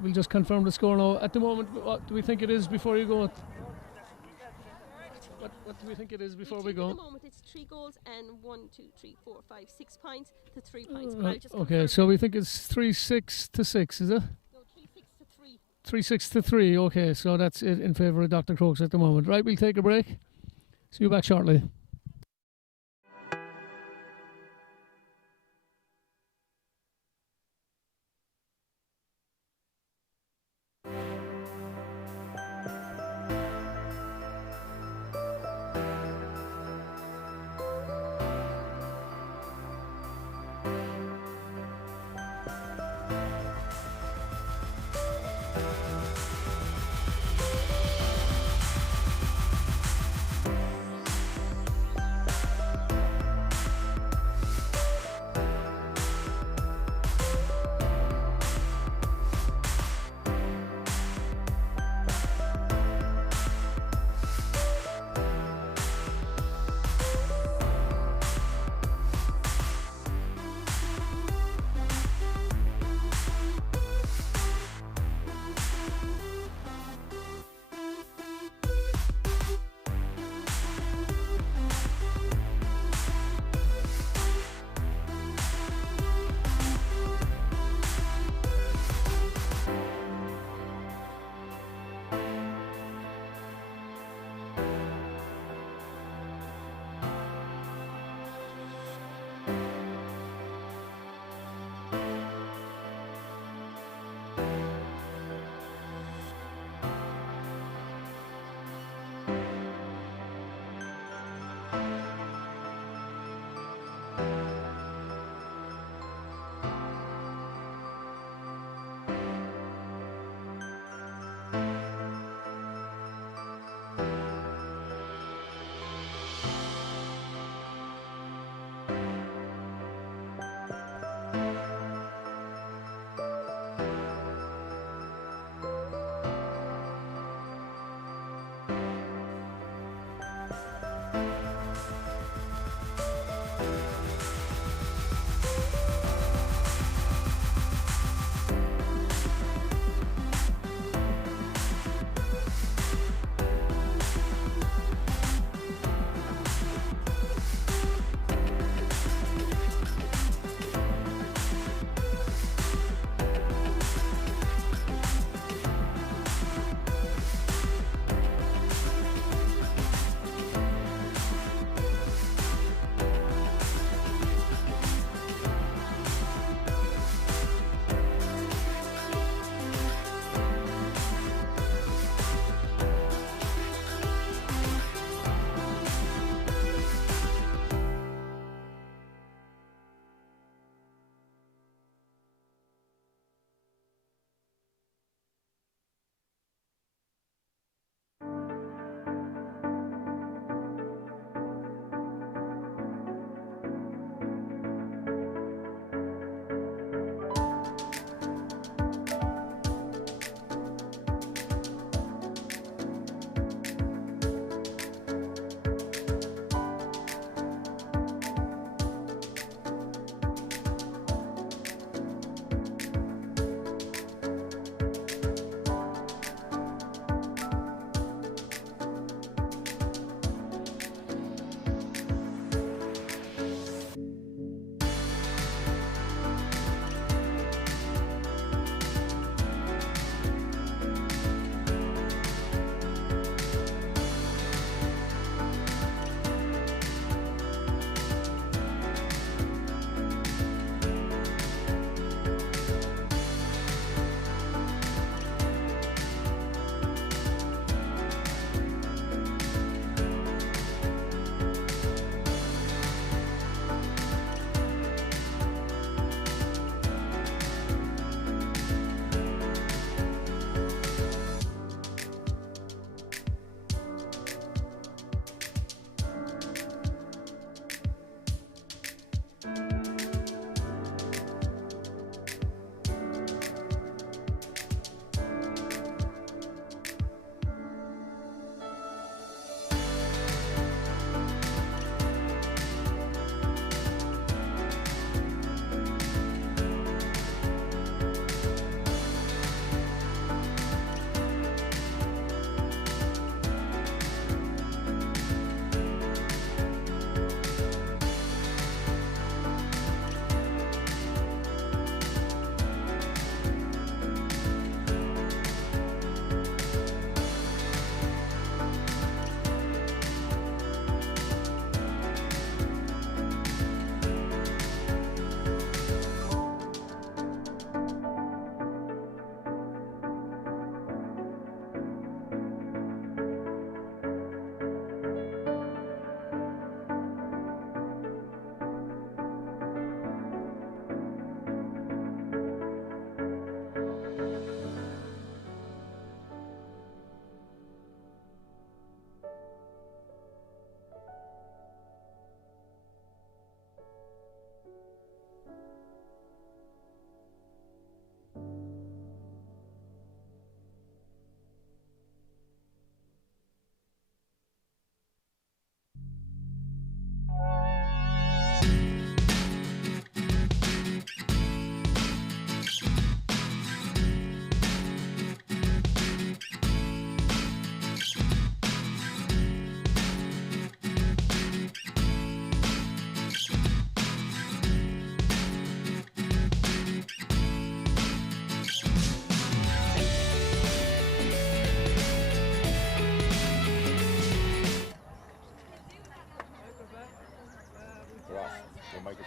We'll just confirm the score now. At the moment, what do we think it is before you go? What do we think it is before we go? At the moment, it's 3 goals and 1, 2, 3, 4, 5, 6 points to 3 points. But I'll just okay, so we think it's 3-6 to 6, is it? No, 3-6 to 3. 3-6 to 3. Okay, so that's it in favour of Dr. Crokes at the moment. Right, we'll take a break. See you back shortly.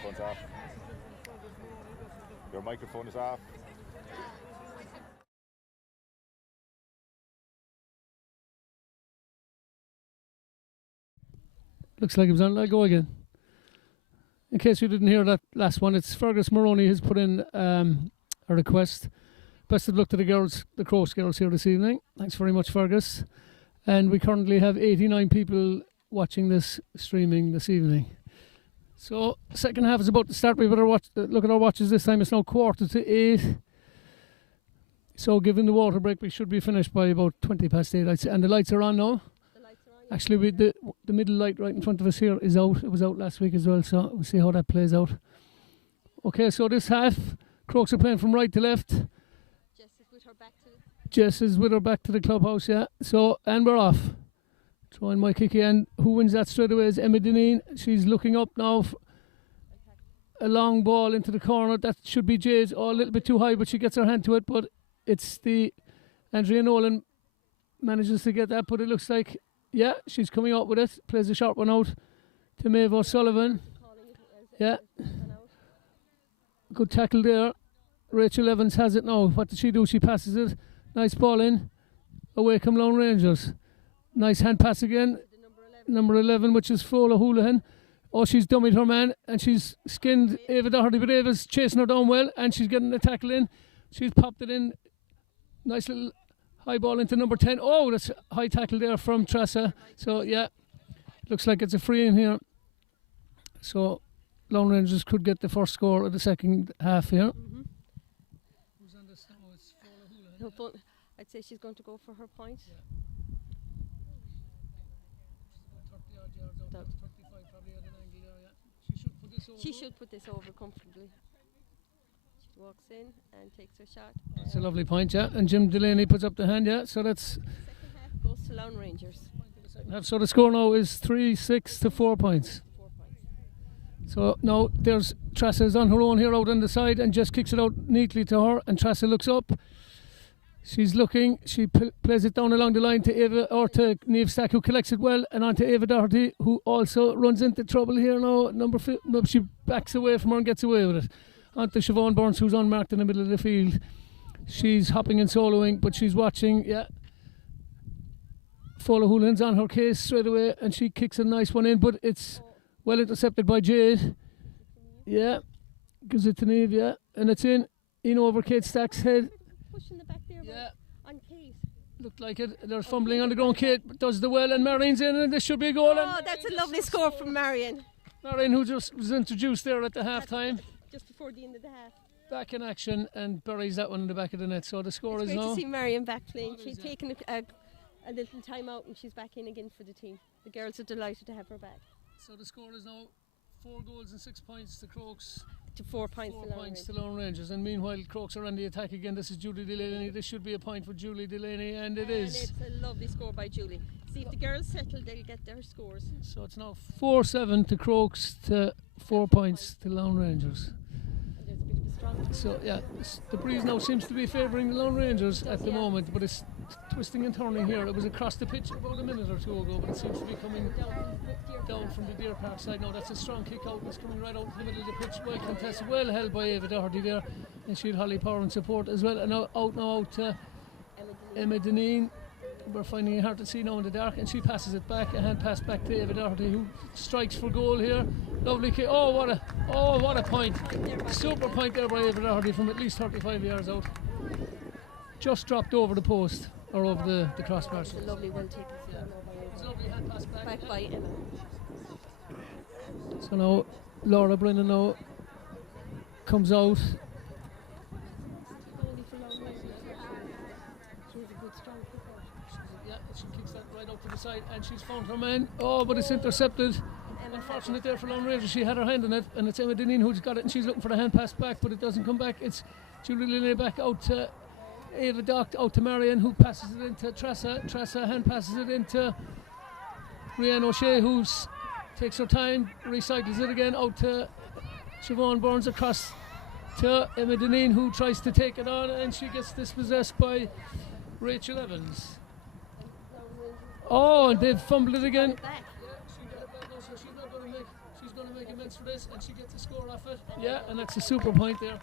microphone's off. Your microphone is off. Looks like it was on. I'll go again. In case you didn't hear that last one, it's Fergus Maroney has put in a request. Best of luck to the girls, the Crokes girls here this evening. Thanks very much, Fergus. And we currently have 89 people watching this streaming this evening. So, second half is about to start. We better look at our watches this time. It's now 7:45. So, given the water break, we should be finished by about 8:20. I'd say. And the lights are on now. Actually, the middle light right in front of us here is out. It was out last week as well, so we'll see how that plays out. Okay, so this half, Crokes are playing from right to left. Jess is with her back to the clubhouse, yeah. So, and we're off. Throwing my kicky, and who wins that straight away is Emma Deneen. She's looking up now. A long ball into the corner. That should be Jade. Oh, a little bit too high, but she gets her hand to it. But it's the Andrea Nolan manages to get that, but it looks like, yeah, she's coming out with it. Plays a sharp one out to Maeve O'Sullivan. Yeah. Good tackle there. Rachel Evans has it now. What did she do? She passes it. Nice ball in. Away come Laune Rangers. Nice hand pass again. Number 11, which is Frola Houlihan. Oh, she's dummied her man and she's skinned Ava Doherty, but Ava's chasing her down well and she's getting the tackle in. She's popped it in. Nice little high ball into number 10. Oh, that's a high tackle there from Tressa. So, yeah, looks like it's a free in here. So, Laune Rangers could get the first score of the second half here. Mm-hmm. Who's on this now? It's Frola Houlihan. I'd say she's going to go for her point. Yeah. She should put this over comfortably. She walks in and takes her shot. That's a lovely point, yeah. And Jim Delaney puts up the hand, yeah. So that's... Second half goes to Laune Rangers. So the score now is 3-6 to 4 points. So now there's Tressa on her own here out on the side and just kicks it out neatly to her. And Tressa looks up. She's looking, she plays it down along the line to Ava, or to Niamh Stack, who collects it well, and on to Ava Doherty, who also runs into trouble here now. No, she backs away from her and gets away with it. On to Siobhan Burns, who's unmarked in the middle of the field. She's hopping and soloing, but she's watching, yeah. Frola Houlihan's on her case straight away, and she kicks a nice one in, but it's well intercepted by Jade. Yeah, gives it to Niamh, yeah, and it's in over Kate Stack's head. Pushing the back there, yeah. On Kate. Looked like it. They're fumbling on the ground. Kate does the well, and Marian's in, and this should be a goal. Oh, that's a lovely score from Marian. Marian, who just was introduced there at the half time. Just before the end of the half. Back in action and buries that one in the back of the net. So the score it's is great now. To see Marian back playing. She'd taken a little time out, and she's back in again for the team. The girls are delighted to have her back. So the score is now 4 goals and 6 points to Crokes. To 4 points to Laune Rangers. And meanwhile, Crokes are on the attack again. This is Julie Delaney. This should be a point for Julie Delaney, and it is. It's a lovely score by Julie. See, if the girls settle, they'll get their scores. So it's now 4-7 to Crokes to 4 points to Laune Rangers. And there's a bit of a strong. So yeah, the breeze now seems to be favouring the Laune Rangers at the moment, but it's twisting and turning here. It was across the pitch about a minute or two ago, but it seems to be coming down from the Deer Park side now. That's a strong kick out. It's coming right out into the middle of the pitch. Well contested, well held by Ava Doherty there, and she had Holly Power in support as well. And now out to Emma Deneen. We're finding it hard to see now in the dark, and she passes it back. A hand pass back to Ava Doherty, who strikes for goal here. Lovely kick. Oh, what a point! Super point there by Ava Doherty from at least 35 yards out. Just dropped over the post. Or over the crossbar. It's a lovely well taken. It's a lovely hand pass back by Emma. So now Laura Brennan now comes out. She's a good strong kicker. Yeah, she kicks that right out to the side, and she's found her man. Oh, but it's intercepted. Unfortunate there for Laune Rangers. She had her hand on it, and it's Emma Deneen who's got it, and she's looking for the hand pass back, but it doesn't come back. It's Julie Lilly back out to Ava Docht, out to Marian, who passes it into Tressa. Tressa hand passes it into Rianne O'Shea, who takes her time, recycles it again out to Siobhan Burns, across to Emma Deneen, who tries to take it on, and she gets dispossessed by Rachel Evans. Oh, and they've fumbled it again. She's going to make amends for this, and she gets a score off it. Yeah, and that's a super point there.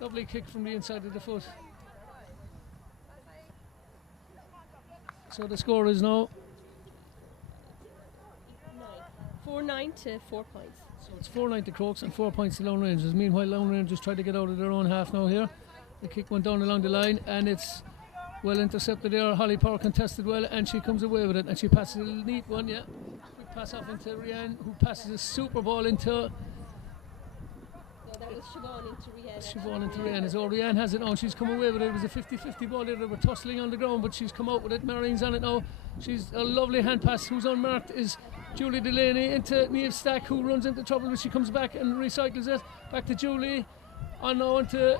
Lovely kick from the inside of the foot. So the score is now 4-9 to 4 points. So it's 4-9 to Crokes and 4 points to Laune Rangers. Meanwhile, Laune Rangers try to get out of their own half now here. The kick went down along the line, and it's well intercepted there. Holly Power contested well, and she comes away with it, and she passes a neat one, yeah. Quick pass off into Rianne, who passes a super ball into... No, that was Siobhan into Rianne. Siobhan into Rianne. So Rianne has it now, and she's come away with it. It was a 50-50 ball there. They were tussling on the ground, but she's come out with it. Marine's on it now. She's a lovely hand pass. Who's unmarked is Julie Delaney into Niamh Stack, who runs into trouble, but she comes back and recycles it. Back to Julie. On now into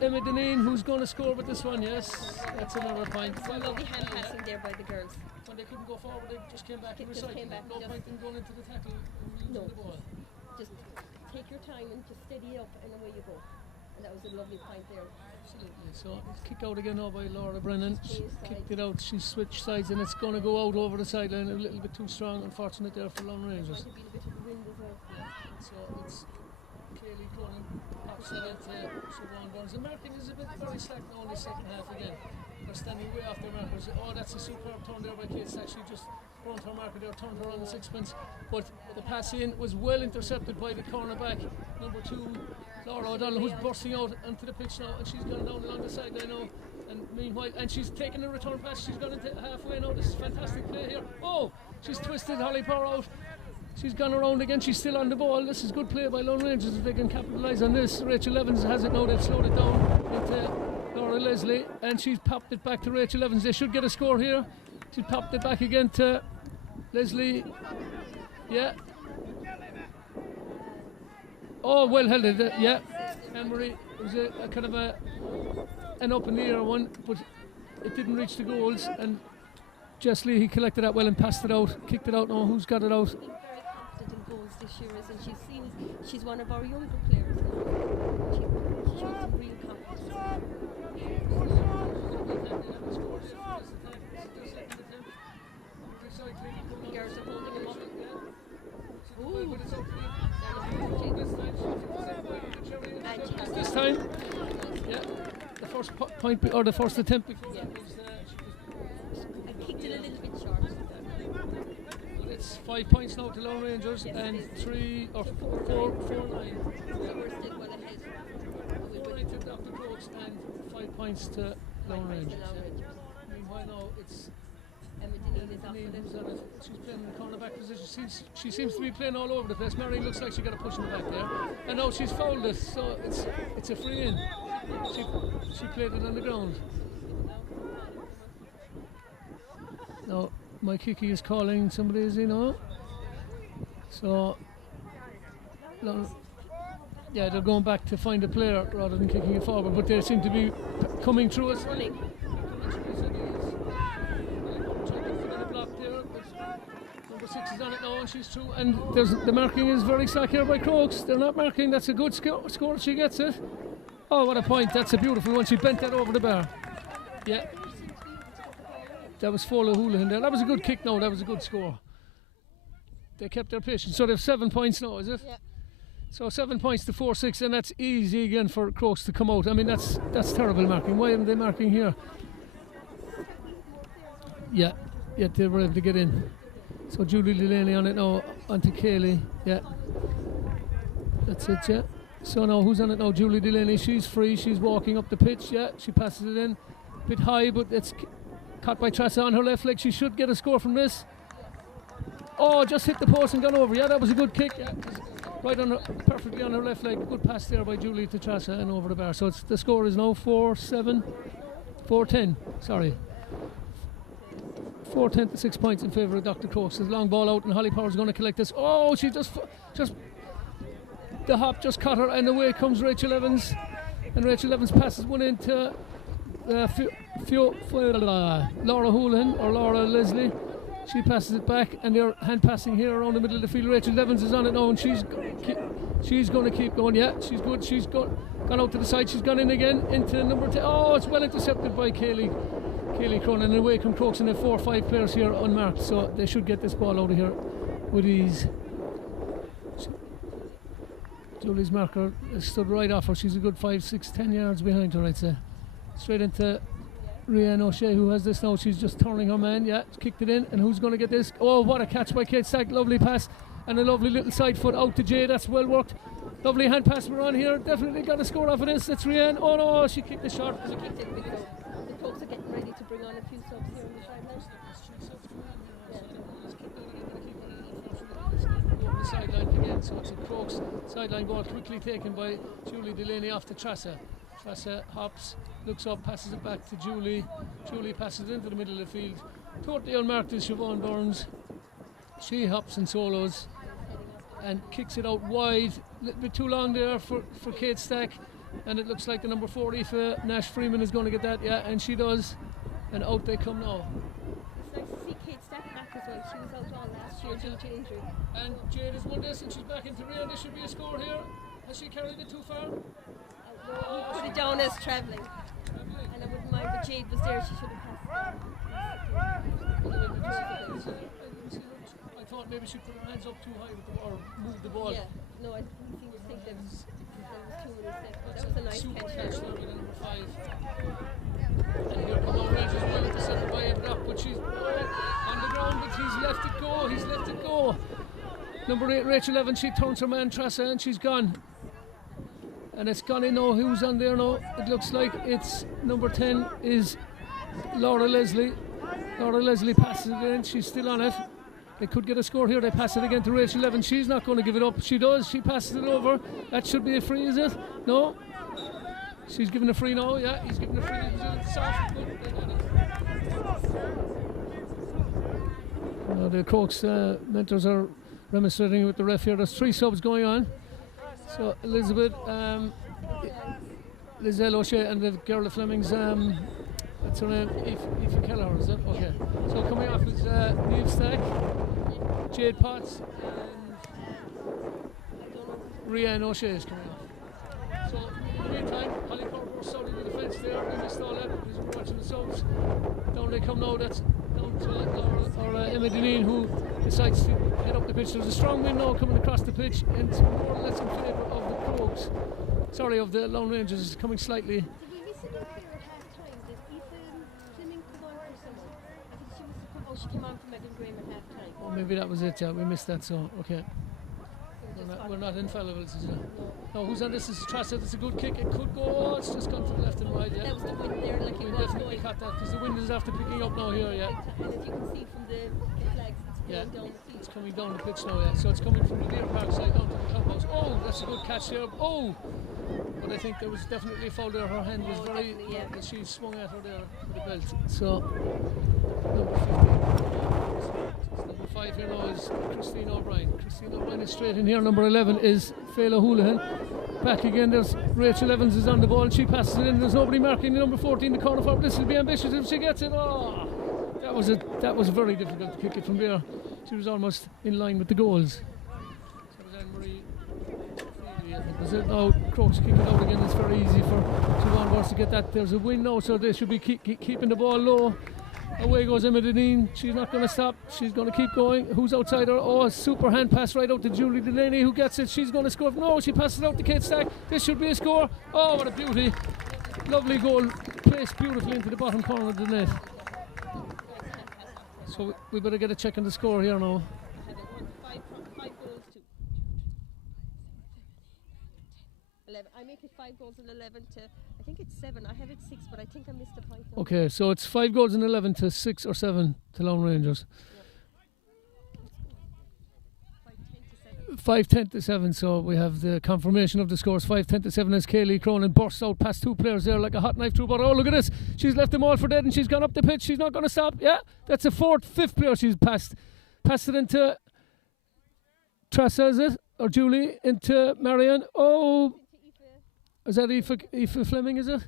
Emma Deneen, who's going to score with this one. Yes, that's another point. It's a lovely hand passing there by the girls. When they couldn't go forward, they just came back and recycled. No point in going into the tackle and losing the ball. Just take your time and just steady it up, and away you go. And that was a lovely point there. Absolutely. So it's kicked out again now by Laura Brennan. She kicked it out. She switched sides, and it's going to go out over the sideline a little bit too strong. Unfortunate there for Laune Rangers. Might have been a bit of the wind as well. So it's Kaylee Cronin pops it into Siobhan Burns. The marking is a bit very slack now in the second half again. They're standing way off their markers. Oh, that's a superb turn there by Kate Stack. She just turned her marker there, turned her on the sixpence. But the pass in was well intercepted by the cornerback, number 2, Laura O'Donnell, who's bursting out onto the pitch now, and she's gone down along the sideline now. And meanwhile, and she's taken a return pass. She's gone into halfway now. This is fantastic play here. Oh, she's twisted Holly Power out. She's gone around again. She's still on the ball. This is good play by Laune Rangers if they can capitalise on this. Rachel Evans has it now. They've slowed it down into Laura Leslie, and she's popped it back to Rachel Evans. They should get a score here. She popped it back again to Leslie. Yeah. Oh, well held it. Yeah. Anne-Marie, it was a kind of an up in the air one, but it didn't reach the goals. And Jess Lee, he collected that well and passed it out, kicked it out. Now who's got it out? She's very confident in goals this year, and she's one of our younger players now. She showed some real confidence. The girls are holding him up. Ooh. This time, yeah, the first point or the first attempt. I kicked it a little bit short. It's 5 points now to Laune Rangers, and 3 or 4-9. We're still well ahead. 4 to Dr. Crokes and 5 points to Laune Rangers. Meanwhile now it's Emma Deneen is off with it. She's playing in the cornerback position. She seems to be playing all over the place. Marion looks like she got a push in the back there. And now she's fouled it, so it's a free in. She played it on the ground. Now my Kiki is calling somebody, is he now? So yeah, they're going back to find a player rather than kicking it forward, but they seem to be coming through us. Number 6 is on it now, and she's through. And the marking is very slack here by Crokes. They're not marking. That's a good score. She gets it. Oh, what a point! That's a beautiful one. She bent that over the bar. Yeah. That was Fola Houlihan there. That was a good kick now. That was a good score. They kept their patience. So they have 7 points now, is it? Yeah. So 7 points to 4-6, and that's easy again for Crokes to come out. I mean, that's terrible marking. Why aren't they marking here? Yeah, they were able to get in. So Julie Delaney on it now, onto Kaylee. Yeah, that's it. Yeah. So now who's on it now? Julie Delaney. She's free. She's walking up the pitch. Yeah, she passes it in, a bit high, but it's caught by Tressa on her left leg. She should get a score from this. Oh, just hit the post and gone over. Yeah, that was a good kick. Yeah, right on her, perfectly on her left leg. Good pass there by Julie to Tressa and over the bar. So the score is now 4-10. Sorry. 4-10 to 6 points in favour of Dr. Crokes. There's a long ball out, and Holly Power's going to collect this. Oh, she just the hop just caught her, and away comes Rachel Evans. And Rachel Evans passes one into Laura Houlihan or Laura Leslie. She passes it back, and they're hand passing here around the middle of the field. Rachel Evans is on it now, and she's going to keep going. Yeah, she's good. She's gone out to the side. She's gone in again into number 10. Oh, it's well intercepted by Kaylee Cronin, and away come Crokes, and there are 4 or 5 players here unmarked, so they should get this ball out of here with ease. Julie's marker stood right off her. She's a good 5, 6, 10 yards behind her, I'd say. Straight into Rianne O'Shea, who has this now. She's just turning her man. Yeah, kicked it in. And who's going to get this? Oh, what a catch by Kate Stack. Lovely pass. And a lovely little side foot out to Jay. That's well worked. Lovely hand pass we're on here. Definitely got a score off of this. That's Rianne. Oh no, she kicked the shot. She kicked it big though. The Crokes are getting ready to bring on a few subs here on the sideline. The sideline again, so it's a Crokes sideline ball quickly taken by Julie Delaney off to Tressa. Tressa hops, looks up, passes it back to Julie. Julie passes it into the middle of the field. Totally unmarked is Siobhan Burns. She hops and solos and kicks it out wide. A little bit too long there for Kate Stack. And it looks like the number 40 for Nash Freeman is going to get that. Yeah, and she does. And out they come now. It's nice to see Kate Stack back as well. She was out all last year due to injury. And Jade has won this and she's back into Rio. There should be a score here. Has she carried it too far? Put it down as travelling. And I wouldn't mind, but Jade was there. She should have passed. I thought maybe she put her hands up too high with the, or moved the ball. Yeah, no, I didn't think that was too many steps. But that was a nice Super catch. catch there with the number 5. And here come Laune as well at the centre by a drop, but she's on the ground, but he's left it go. He's left it go. Number 8, Rachel Evans, she turns her man Tressa and she's gone. And it's gone in now. Who's on there now? It looks like it's number 10 is Laura Leslie. Laura Leslie passes it in. She's still on it. They could get a score here. They pass it again to Rachel Evans. She's not going to give it up. She does. She passes it over. That should be a free, is it? No. She's giving a free now. Yeah, he's giving a free. It's soft. Good. Now the Crokes mentors are remonstrating with the ref here. There's 3 subs going on. So Elizabeth, Lizelle O'Shea and the girl of Fleming's, what's her name? Aoife Kelleher, is it? Okay. So coming off is Niamh Stack, Jade Potts and Rianne O'Shea is coming off. So in the meantime, Holly Corporal solid the defence there. We missed all that because we're watching the subs. Down they come now. That's down to Laura, or Emma Deneen, who decides to head up the pitch. There's a strong wind now coming across the pitch, and it's more or less in favour of the Crokes. Sorry, of the Laune Rangers. It's coming slightly. Did we miss it there at half time? Did Aoife Fleming come on for something? I think she must have come. Oh, she came on for Megan Graham at half time. Oh, maybe that was it. Yeah, we missed that. So okay. We're not infallible, is it? No, who's on this? This is Tressa. It's a good kick. It could go. Oh, it's just gone to the left and right. Yeah. That was the wind there, like We it was definitely going. caught that because the wind is after picking up now here. Yeah. And as you can see from the flags, it's Yeah, going down the it's field. coming down the pitch now, yeah. So it's coming from the Deer Park side down to the clubhouse. Oh, that's a good catch here. Oh! But I think there was definitely a foul there. Her hand was very... definitely, yeah. She swung at her there with the belt. So, number 15. Number 5 here now is Christine O'Brien. Christine O'Brien is straight in here. Number 11 is Fela Houlihan. Back again, there's Rachel Evans is on the ball and she passes it in. There's nobody marking the number 14, the corner forward. This will be ambitious if she gets it. Oh! That was very difficult to kick it from there. She was almost in line with the goals. So was Anne-Marie Feely, I think was it. Now Crokes kick it out again. It's very easy for Siobhan Burns to get that. There's a win now, so they should be keeping the ball low. Away goes Emma Deneen. She's not going to stop. She's going to keep going. Who's outside her? Oh, a super hand pass right out to Julie Delaney, who gets it. She's going to score. No, she passes it out to Kate Stack. This should be a score. Oh, what a beauty. Lovely goal. Placed beautifully into the bottom corner of the net. So we better get a check on the score here now. Five goals to 11. I make it 5 goals and 11 to, I think it's 7. I have it 6, but I think I missed the point. Okay, so it's 5 goals and 11 to 6 or 7 to Laune Rangers. 5-10 to 7, so we have the confirmation of the scores. 5-10 to 7 as Kaylee Cronin bursts out past 2 players there like a hot knife through butter. Oh, look at this. She's left them all for dead and she's gone up the pitch. She's not going to stop. Yeah, that's a 5th player she's passed. Passed it into Tressa, is it? Or Julie, into Marianne. Oh, is that Aoife Fleming, is it?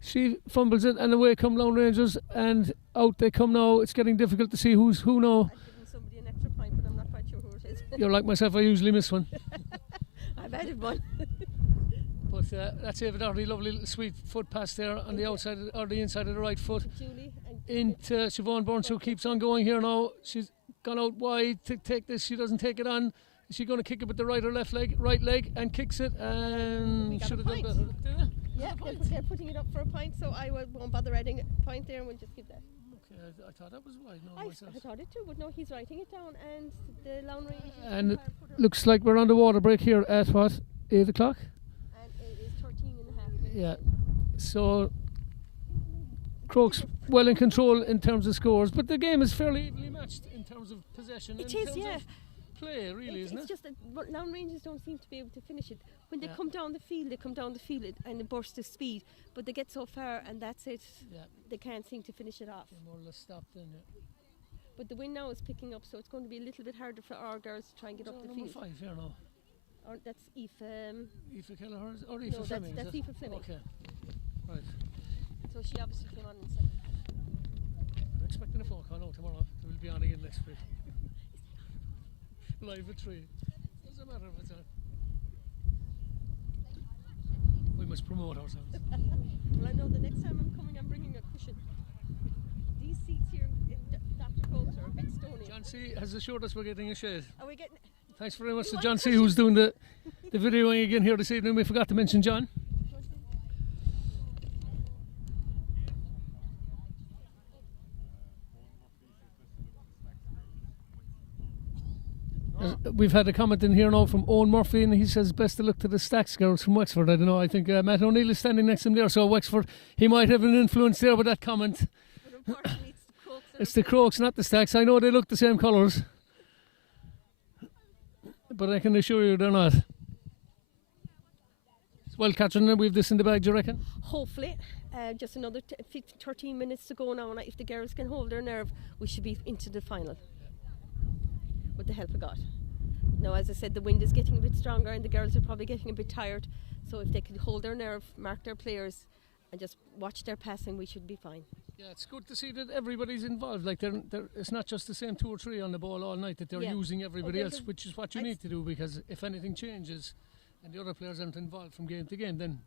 She fumbles it and away come Laune Rangers and out they come now. It's getting difficult to see who's who now. Somebody an extra point, but I'm not quite sure who it is. You're like myself, I usually miss one. I've added one. But that's Ava Doherty, lovely little sweet foot pass there on the outside or the inside of the right foot. Julie Into Siobhan Burns, who keeps on going here now. She's gone out wide to take this. She doesn't take it on. Is she going to kick it with the right or left leg? Right leg, and kicks it, and should have done better. Did they? Yeah, they're putting it up for a point, so I won't bother adding a point there, and we'll just give that. Okay, I thought that was wide. No, I myself. thought it too, but no, he's writing it down, and the Laune Rangers. And it looks like we're on the water break here at what, 8 o'clock? And it is 13 and a half minutes. Yeah. So Crokes well in control in terms of scores, but the game is fairly evenly matched in terms of possession. It in is, terms yeah. of play, really, isn't It's it? just that Laune Rangers don't seem to be able to finish it. When they come down the field, and a burst of speed, but they get so far and that's it. Yeah. They can't seem to finish it off. They're more or less stopped then. Yeah. But the wind now is picking up, so it's going to be a little bit harder for our girls to try and get up the number field. 5 here now. Or that's Aoife. Aoife Kelleher or Aoife No, Fleming? that's is it? Aoife Fleming. Okay. Right. So she obviously came on in second. I'm expecting a phone call now tomorrow. We'll be on again next week. Live at 3. Doesn't matter if it's on. We must promote ourselves. Well, I know the next time I'm coming, I'm bringing a cushion. These seats here in Dr. Crokes are a bit stony. John C has assured us we're getting a shade. Are we getting? Thanks very much to want John C, cushions? who's doing the videoing again here this evening. We forgot to mention John. We've had a comment in here now from Owen Murphy, and he says best of luck to the Stacks girls from Wexford. I don't know, I think Matt O'Neill is standing next to him there, so Wexford, he might have an influence there with that comment. But unfortunately, it's the Crokes. It's the Crokes, not the Stacks. I know they look the same colours, but I can assure you they're not. Well, Catherine, we've this in the bag, do you reckon? Hopefully. Just another 13 minutes to go now, and if the girls can hold their nerve, we should be into the final. With the help of God. Now, as I said, the wind is getting a bit stronger and the girls are probably getting a bit tired, so if they can hold their nerve, mark their players and just watch their passing, we should be fine. Yeah, it's good to see that everybody's involved. Like it's not just the same 2 or 3 on the ball all night, that they're using everybody else, which is what you need to do, because if anything changes and the other players aren't involved from game to game, then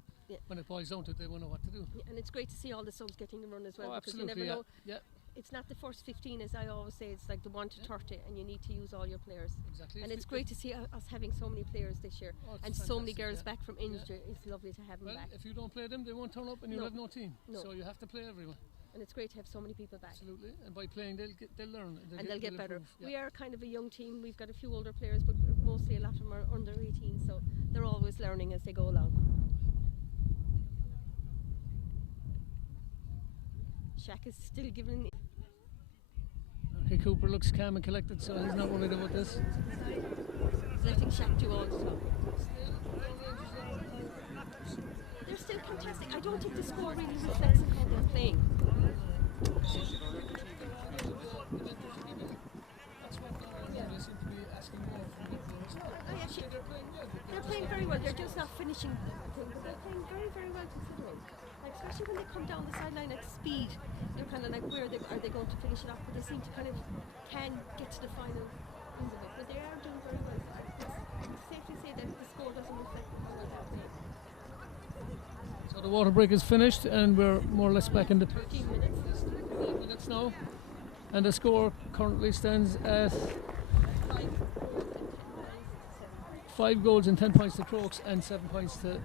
when it boils down to it, they won't know what to do. Yeah, and it's great to see all the subs getting a run as well, because absolutely, you never know. Yeah. It's not the first 15, as I always say, it's like the 1 to 30, and you need to use all your players. Exactly. And it's great to see us having so many players this year, and so many girls back from injury. It's lovely to have them back. If you don't play them, they won't turn up and you'll have no team. No. So you have to play everyone. And it's great to have so many people back. Absolutely. And by playing, they'll learn. They'll get better. Improve. We are kind of a young team. We've got a few older players, but mostly a lot of them are under 18, so they're always learning as they go along. Shaq is still giving. Hey, Cooper looks calm and collected, so he's not worried about this. He's letting Shaq do all the stuff. They're still contesting. I don't think the score really reflects on how they're playing. They're playing very well. They're just not finishing. But they're playing very, very well considering. Like, especially when they come down the sideline at speed, they're kind of like, where are they going to finish it off? But they seem to kind of can get to the final end of it. But they are doing very well. It's safe to say that the score doesn't reflect how well they're playing. So the water break is finished, and we're more or less back in the 13 minutes. 13 minutes now, and the score currently stands at 5 goals and 10 points to Crokes and 7 points to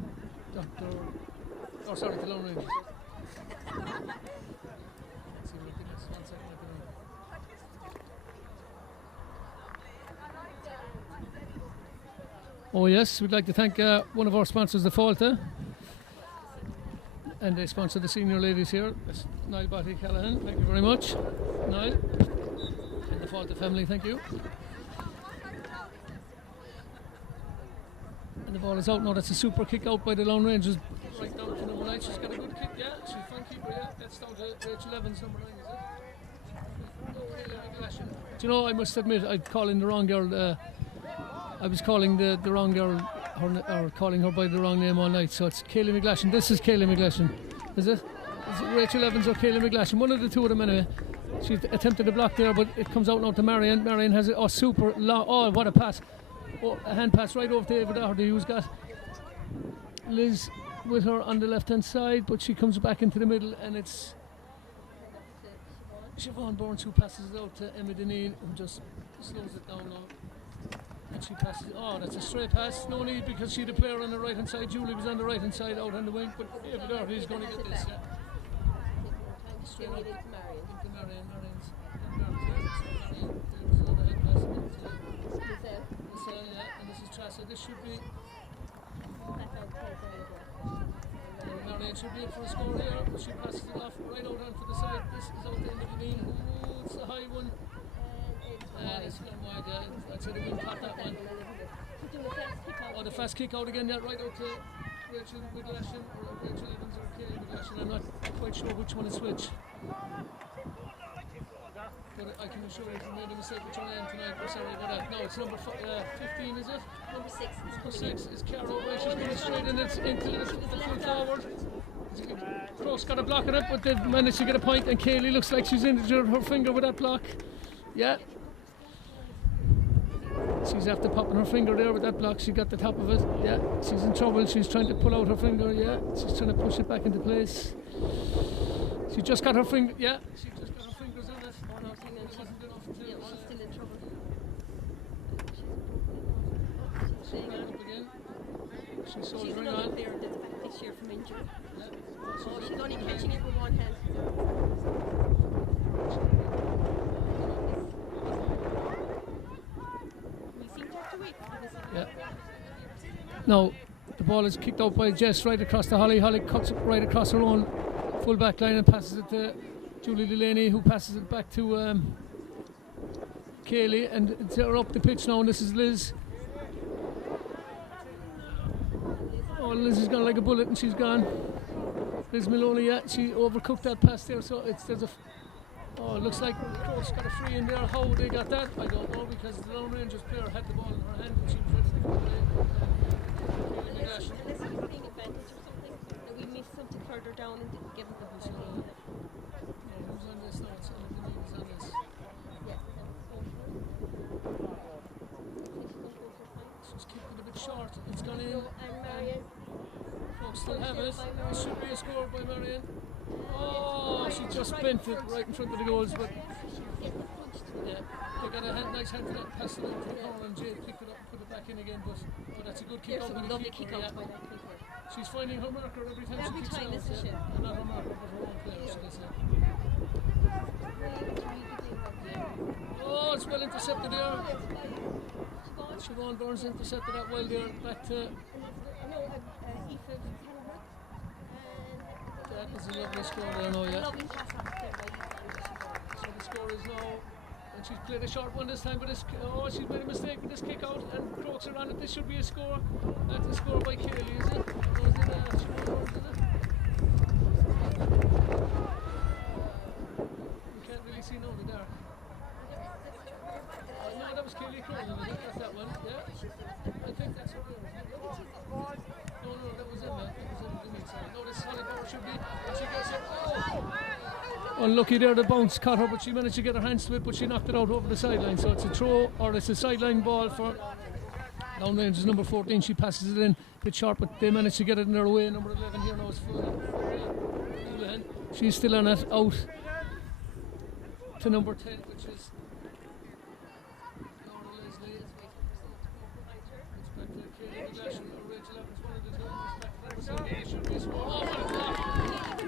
to Laune Rangers. Oh yes, we'd like to thank one of our sponsors, the Falta, and they sponsor the senior ladies here. That's Niall Batty Callahan, thank you very much, Niall, and the Falta family, thank you. And the ball is out now. That's a super kick out by the Laune Rangers, right down to number 9. She's got a good kick, yeah. She's a fine keeper, yeah. That's down to Rachel Evans, number 9, is it? Do you know, I must admit, I'm calling the wrong girl. I was calling the wrong girl, or calling her by the wrong name all night. So it's Kaylee McGlashan. This is Kaylee McGlashan, is it? Is it Rachel Evans or Kaylee McGlashan? One of the two of them anyway. She attempted a block there, but it comes out now to Marion. Marion has it. Super long. Oh, what a pass. Oh, a hand pass right over to Ava Doherty, who's got Liz with her on the left hand side, but she comes back into the middle, and it's Siobhan Burns who passes it out to Emma Deneen, who just slows it down now. And and she passes. Oh, that's a straight pass. No need because she had a player on the right hand side. Julie was on the right hand side out on the wing, but David Doherty's going to get this. Yeah. Straight up into Marion. Marion's there's another head pass into Lizelle, yeah, and this is Tressa. This should be. Marion should be in for a score here, but she passes it off right out onto the side. This is out the end of the knee. Ooh, it's a high one. It's gone wide, yeah. I'd say they wouldn't cut that one. Oh, the fast kick out again, yeah, right out to Rachel Wiglashin, or Rachel Evans or Kay Wiglashin. I'm not quite sure which one is which. But I can assure you if you made a mistake with your name tonight, we're sorry about that. No, it's number 15, is it? Number 6. Number 6 is Carol. Right, she's going straight in into the full forward. Crokes got a block on it, but they've managed to get a point, and Kaylee looks like she's injured her finger with that block. Yeah. She's after popping her finger there with that block. She got the top of it. Yeah, she's in trouble. She's trying to pull out her finger. Yeah, she's trying to push it back into place. She just got her finger. Yeah, she just got her fingers on it. Oh no, hang on. She's still in trouble. She's back up again. She's She's soldiering another on. player that's back this year from injury. Yeah. Oh, she's only catching it with one hand. Yeah. Now, the ball is kicked out by Jess right across to Holly. Holly cuts it right across her own full back line and passes it to Julie Delaney, who passes it back to Kaylee, and they're up the pitch now, and this is Liz. Oh, Liz has gone like a bullet and she's gone. Liz Maloney, yeah, she overcooked that pass there, so there's a. Oh, it looks like Crokes got a free in there. How they got that, I don't know, because the Laune Rangers player had the ball in her hand and she was ready to go away. Unless he's playing advantage or something, that we missed something further down and didn't give him the ball. Who's on this now? It's on this. Yeah. She's kicked it a bit short. It's gone in. And Marion. Crokes still have it. It should be a score by Marion. Oh, she just bent it right in front of the goals, but yeah, they got a nice hand to that, passed it into the corner, and Jade picked it up and put it back in again. But that's a good kick out by the keeper. Yeah. She's finding her marker every time she kicks out. Isn't she? Not her marker, but her own player, should I say. Oh, it's well intercepted there. Siobhan Burns intercepted that well there. Back to. That is a lovely score there now, yeah. So the score is now, and she's played a short one this time, but she's made a mistake with this kick out, and Crokes are on it. This should be a score. That's a score by Kaylee, is it? Or is it Siobhan Burns, is it? We can't really see now in the dark. No, that was Kaylee Cronin, I think that's that one, yeah. I think that's her. No, that was in that. No, this is Holly Power should be. And she gets it. Oh! Unlucky there, the bounce caught her, but she managed to get her hands to it, but she knocked it out over the sideline. So it's a throw, or it's a sideline ball for Laune Rangers number 14. She passes it in a bit sharp, but they managed to get it in their way. Number 11 here now is full. She's still on it, out to number 10, which is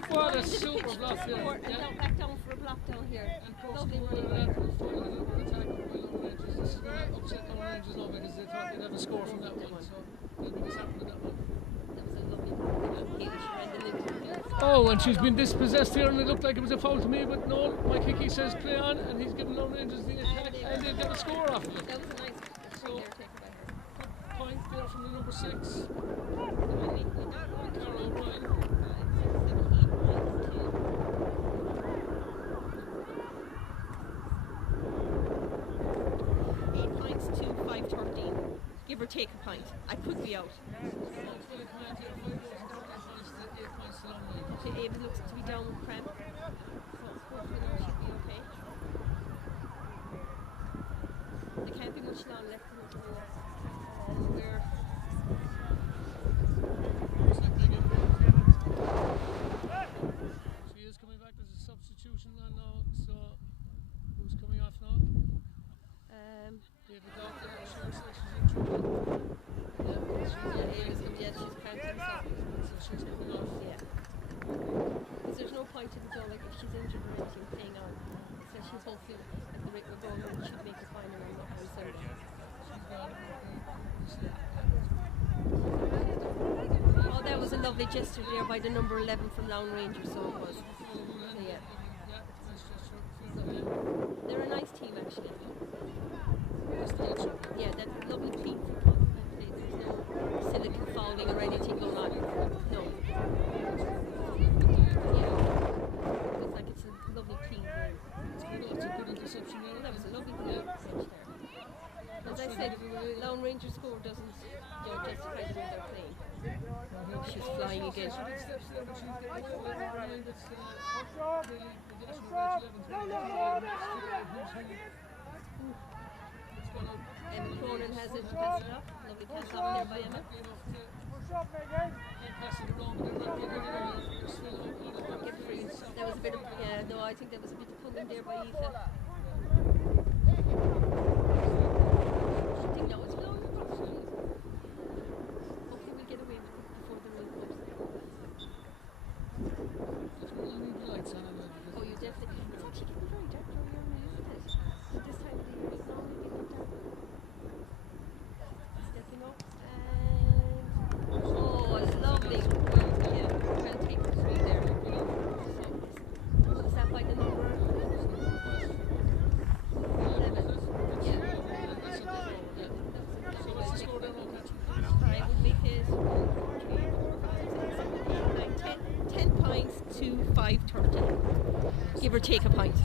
what a super block there. Yeah. Back down for a block down here. And Crokes go over that and foil a little bit attack by Laune Rangers. This is going to upset Laune Rangers now because they thought they'd have a score from that one. So they'll be disappointed with that one. Oh, and she's been dispossessed here, and it looked like it was a foul to me, but no, my kickie says play on, and he's given Laune Rangers the attack, and they've got a score off of it. That was a nice so, point there from the number 6. Carol O'Brien. 8 points to 5-13. Give or take a point. I could be out. Okay, Ava looks to be down with cramp. So hopefully that should be okay. There can't be much long left in the war. She is coming back. There's a substitution on now. So who's coming off now? David Doctor. She's Yeah. Because there's no point in it all, like if she's injured or anything, playing on. Especially hopefully at the rate we're going, we should make a final on Sunday. Oh, that was a lovely gesture there by the number 11 from Laune Rangers, so it was. Yeah. They're a nice team actually. Yeah, that lovely clean football plays. There's no silicon fouling or anything going on. No. Yeah. It's like it's a lovely clean game. It's a good interception there. That was a lovely catch there. As I said, Laune Ranger score doesn't justify the way they're playing. She's flying again. Emma Cronin has it, pass it up. Lovely pass off there by Emma. Get free. That was a bit of, no, I think that was a bit of pulling there by Aoife. I think that was Laune. Hopefully we'll get away with it before the rain comes. Oh, you definitely. It's actually getting very dark down here, isn't it? This time of the year it's normally getting dark. Stepping up and oh, it's lovely. Yeah, well taken through there. So, was that by the number 11? Yeah. I would make it 10 points to 5:30. Give or take a pint.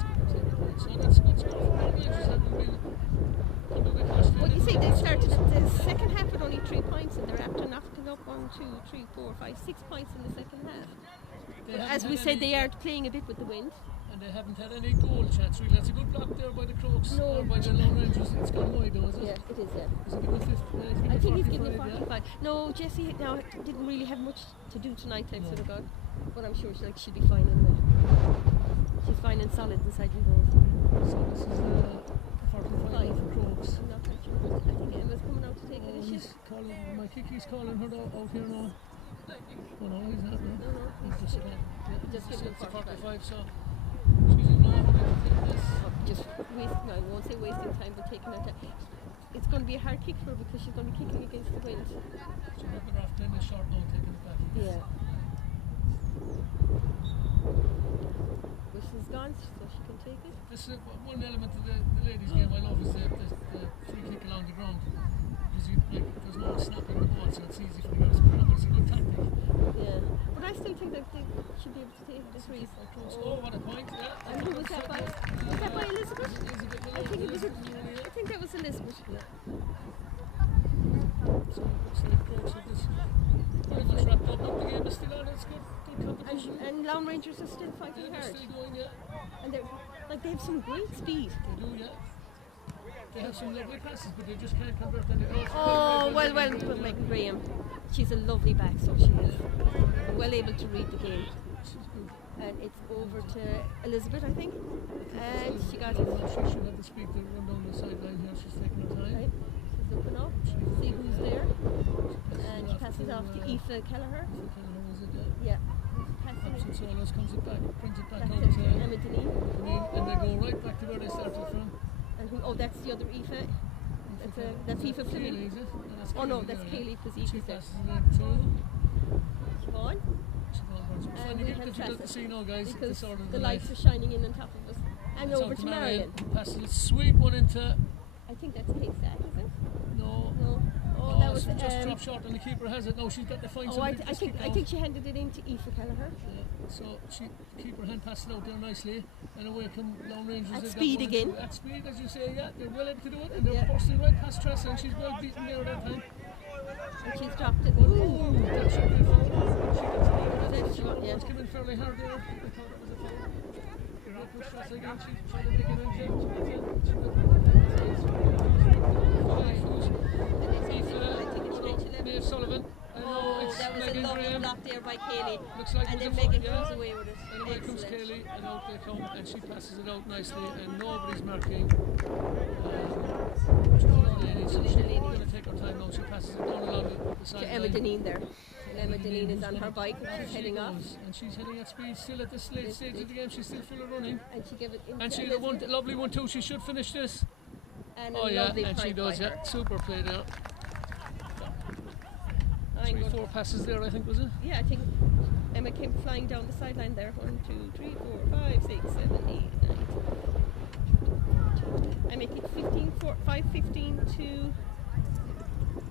Well, you see, they started the second half with only 3 points, and they're after knocking up 1, 2, 3, 4, 5, 6 points in the second half. But as we said, they are playing a bit with the wind. And they haven't had any goal chance really. That's a good block there by the Crokes, or by the Laune Rangers. It's gone wide though, is it? Yeah, it is, yeah. Is it given 50? I think he's given 45, 45. No, Jessie now didn't really have much to do tonight, thanks to the God. But I'm sure she'll be fine anyway. She's fine and solid inside the goals. So this is 45 for Crokes. I'm not quite sure. I think Emma's coming out to take it. Is she? My kickie's calling her out here now. Oh no, he's not. No. He's just given 45. So she's in no hurry to take this. Just wasting, I won't say wasting time, but taking her time. It's going to be a hard kick for her because she's going to be kicking against the wind. She's better off playing a short now, taking it back. Yeah. Whistle's gone, so she can take it. This is one element of the ladies' game I love is the free kick along the ground. Because there's no snapping the ball, so it's easy for the girls to put up. It's a good tactic. Yeah. But I still think that they should be able to take this race. Oh, what a point, yeah. And who was that by? Was that by Elizabeth? I think it was. I think that was Elizabeth. Yeah. So looks like Crokes have this pretty much wrapped up. The game is still on. It's good competition. And Laune Rangers are still fighting They're hard. still going, yeah. And they have some great speed. They do, yeah. They have some lovely passes, but they just can't convert any goals. Oh, well, Megan Graham. She's a lovely back, so she is well able to read the game. And it's over to Elizabeth, I think. And she got it. She should have the speed to run down the sideline here. She's taking her time. Right. She's looking up, see who's there. And she passes off to Aoife Kelleher. Is it, yeah. Absent Solos comes it back, brings it back out to to Emma Deneen. And they go right back to where they started from. And who? Oh, that's the other Aoife. That's Aoife Fleming. Oh no, that's Kaylee because Aoife's there. Siobhan. And we difficult to see now, guys. Because the lights are shining in on top of us. And over to Marion. Passes a sweet one into. I think that's Kate Stack, is it? No. Oh, that was just dropped short and the keeper has it. No, she's got the fine. Oh, I think she handed it in to Aoife Kelleher. Yeah. So the keeper hand passed it out there nicely, and away come Laune Rangers. At speed again. At speed, as you say, yeah, they're well able to do it, and they're bursting right past Tress, and she's well beaten there that time. And she's dropped it. Ooh, that should be a foul. She gets it. It's coming fairly hard there. I thought it was a foul. Push Tress again. She's trying to make it in. She Maeve Sullivan. Oh, that was a lovely block there by Kaylee. Looks like and then Megan comes away with it. And away comes Kaylee, and out they come, and she passes it out nicely, and nobody's marking. She's a lady, so she's going to take her time now. She passes it down along the sideline. To Emma Deneen there. Emma Deline is on her bike and she's heading off. And she's heading at speed still at this late stage of the game. She's still full of running. And she gave it into And she the one, lovely 1-2. She should finish this. And oh yeah, and she does. Yeah, super play there. 3-4 passes there, I think, was it? Yeah, I think Emma came flying down the sideline there. 1, 2, 3, 4, 5, 6, 7, 8, 9. I make it 15, 4, 5, 15 to,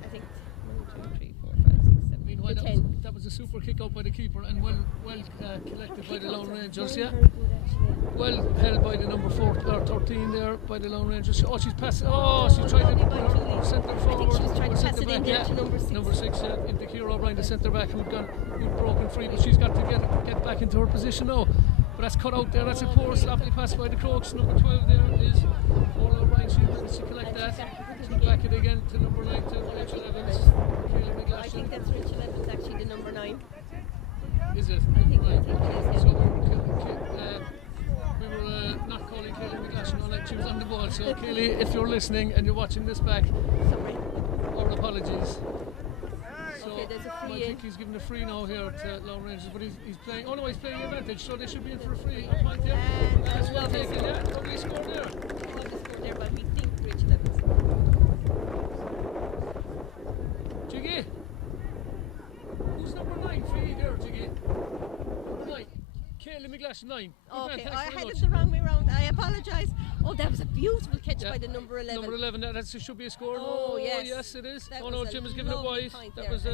I think, 1, 2, 3, 4, 5, 6, 7, Meanwhile, 10. that was a super kick out by the keeper and well collected by the Laune Rangers. Yeah, very good, actually. well held by the number 13 there by the Laune Rangers. Oh, she's passed. Oh, she tried to centre forward. I think she was trying to pass it in there to number 6. Number 6, into Ciara O'Brien, the centre back who'd broken free, but she's got to get back into her position now. But that's cut out there. That's a poor sloppy pass by the Crokes. Number 12 there is Paula O'Brien. She managed to collect that. She's back it again to number 9 to Rachel Evans. I think that's Rachel Evans, actually, the number 9. Is it? I think it is. So we were not calling Kaylee McGlashan on it. She was on the ball. So Kaylee, if you're listening and you're watching this back, sorry. Our apologies. Okay, there's a free I think he's giving a free now here to Laune Rangers, but he's playing. Oh no, he's playing advantage, so they should be in for a free. A point there. And that's well taken. Yeah, lovely score there. Lovely score there, but we think Rachel Evans. Jiggy, who's number 9 for you there, Jiggy? Number 9. Kaylee McGlashan, 9. Okay, I had it the wrong way round. I apologise. Oh, that was a beautiful catch by the number 11. Number 11, that should be a score. Oh, yes. Yes, it is. That oh no, Jim is giving it wide. That was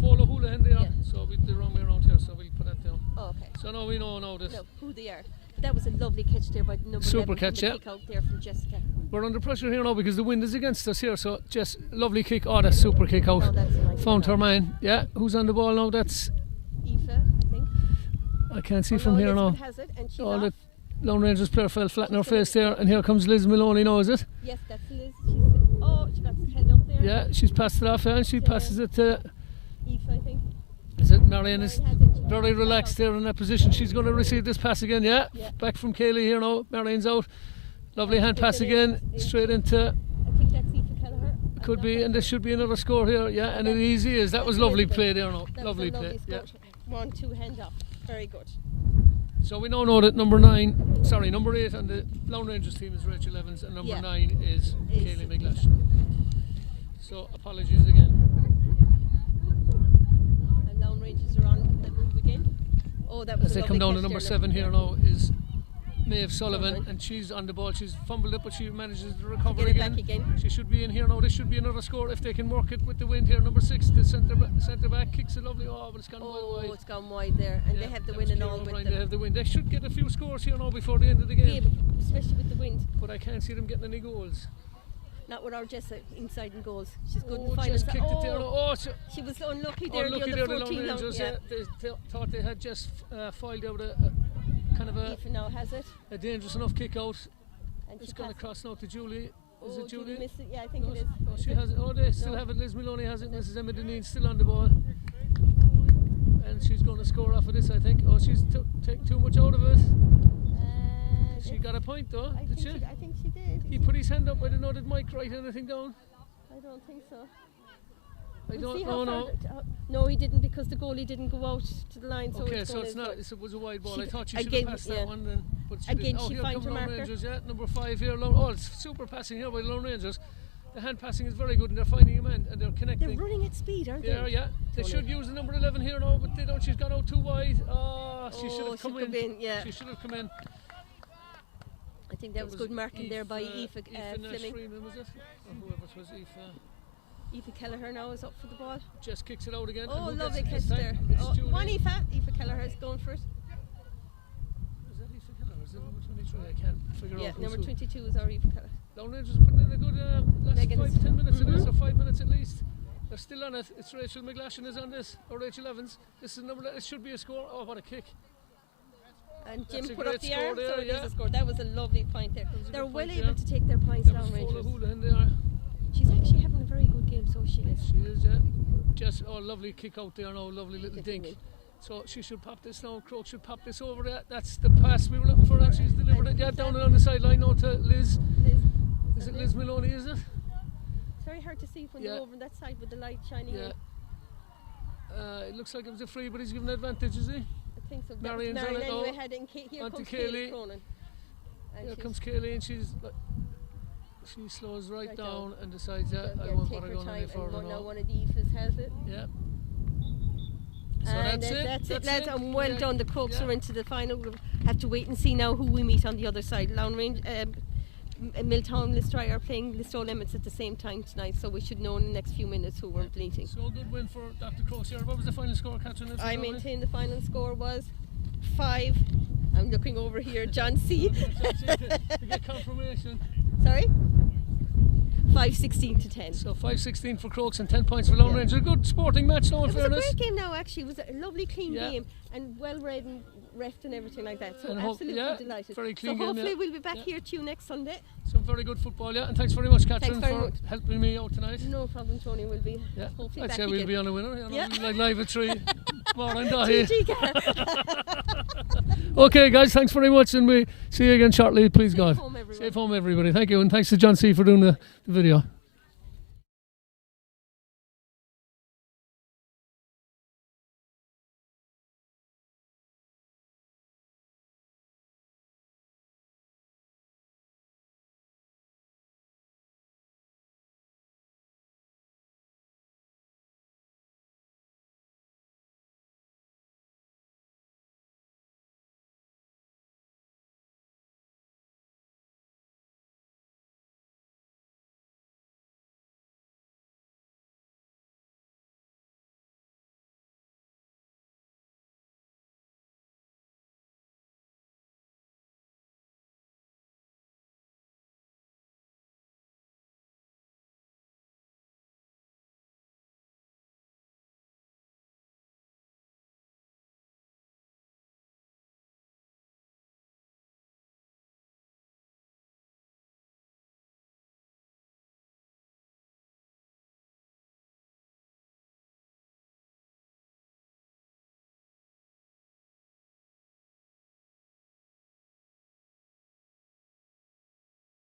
Fola Houlihan there. Yeah. So we did the wrong way around here, so we'll put that down. Oh, okay. So now we know this. No, who they are. But that was a lovely catch there by the number 11. Super catch, yeah. Kick out there from Jessica. We're under pressure here now because the wind is against us here. So just lovely kick. Oh, that's super kick out. Oh, that's a nice Found her man. Yeah. Who's on the ball now? That's Aoife, I think. I can't see from here now. Has it, and she's oh, the Laune Rangers player fell flat in her face there, and here comes Liz Maloney now, is it? Yes, that's Liz. She got held up there. Yeah, she's passed it off, and she passes it to Aoife, I think. Is it? Marianne is very relaxed there in that position. She's going to receive this pass again, yeah. Back from Kaylee here now. Marianne's out. Lovely hand pass again, straight into. I think that's Aoife Kelleher. Could be, and there should be another score here, yeah. And it easy is. That was lovely play there now. Lovely play. Yeah. 1-2 hand up. Very good. So we now know that number 8 on the Laune Rangers team is Rachel Evans, and number 9 is Kaylee McGlashan. So apologies again. And Laune Rangers are on the move again. Oh, that was as they come down to number 7 here now is Maeve Sullivan, and she's on the ball. She's fumbled it, but she manages to recover again. She should be in here now. This should be another score if they can work it with the wind here. Number 6, the centre back kicks it lovely. Oh, but it's gone wide. Oh, it's gone wide there, and they have the win and all with them. They have the win. They should get a few scores here now before the end of the game. Yeah, especially with the wind. But I can't see them getting any goals. Not with our Jessa inside in goals. She's good in finals. Just kicked it there. Oh, she was unlucky there. Unlucky the there, other the 14 Rangers. They thought they had just filed out a kind of Aoife now has it. A dangerous enough kick out. And it's gone across now to Julie. Is it Julie? Missed it? Yeah, I think it is. Oh, she has it. Oh, they still have it. Liz Maloney has it. Mrs. Emma Deneen still on the ball. And she's going to score off of this, I think. Oh, she's taking too much out of it. She got a point though, did she? I think she did. He put his hand up. I don't know, did Mike write anything down? I don't think so. I don't know. No, he didn't, because the goalie didn't go out to the line. Okay, so it's not. It was a wide ball. I thought she should have passed that one. Then, but she again, didn't. Oh, she finds her marker. Rangers, yeah, number 5 here. Oh, it's super passing here by the Laune Rangers. The hand passing is very good, and they're finding a man and they're connecting. They're running at speed, aren't they? Yeah. They should use the number 11 here now, but they don't. She's gone out too wide. Oh, she should have come in. Yeah. She should have come in. I think that was good marking there by Aoife Fleming. Freeman, was it? Or whoever it was, Aoife Kelleher now is up for the ball. Just kicks it out again. Oh, lovely catch there. One Aoife Kelleher is going for it. Is that Aoife Kelleher? Is it number 23? I can't figure out. Yeah, number 22 is our Aoife Kelleher. Laune Rangers putting in a good last 5-10 minutes in this, or 5 minutes at least. They're still on it. It's Rachel McGlashan is on this, or Rachel Evans. This is number. It should be a score. Oh, what a kick! And Jim put up the arm, so it is a score. That was a lovely point there. They're well able to take their points down, Rangers. She's actually having a very good game, so she is. She is, yeah. Just lovely kick out there now, lovely little dink. So she should pop this now. Crokes should pop this over there. That's the pass we were looking for, and she's delivered it. Yeah, down on the sideline now to Liz. Is it Liz Maloney? Is it? It's very hard to see when you're over on that side with the light shining in. It looks like it was a free, but he's given advantage, is he? I think so. Marion's on it anyway now. heading. Here Onto comes Kaylee. Kaylee Cronin. And Here she's comes Kaylee, and she slows right down and decides that so, I yeah, won't take bother her going time, any and further now now. one of the Ephas has it. Yeah. So And that's it, lads, and well Yeah. done. The Crokes Yeah. are into the final. We'll have to wait and see now who we meet on the other side. Laune Range, Milltown, Listry are playing Listowel Emmets at the same time tonight, so we should know in the next few minutes who we're meeting. So a good win for Dr. Crokes here. What was the final score, Catherine? I maintain the final score was 5. I'm looking over here, John C. to get confirmation. Sorry? 5-16 to 10. So 5-16 for Crokes and 10 points for Laune Range. A good sporting match now, in It was a fairness. great game now, actually. It was a lovely, clean Yeah. game and well read and refed and everything like that. So And absolutely yeah, delighted. very clean so game, hopefully yeah. we'll be back Yeah. here to you next Sunday. Some very good football, yeah. And thanks very much, Catherine, very for much. helping me out tonight. No problem, Tony. We'll be Yeah. hopefully I'd back say again. we'll be on a winner. You know, Yeah. like live at 3. Morning, Dahi. GG, Gar. Okay, guys, thanks very much, and we see you again shortly. Please, God. home, everyone. Safe home, everybody. Thank you, and thanks to John C for doing the video.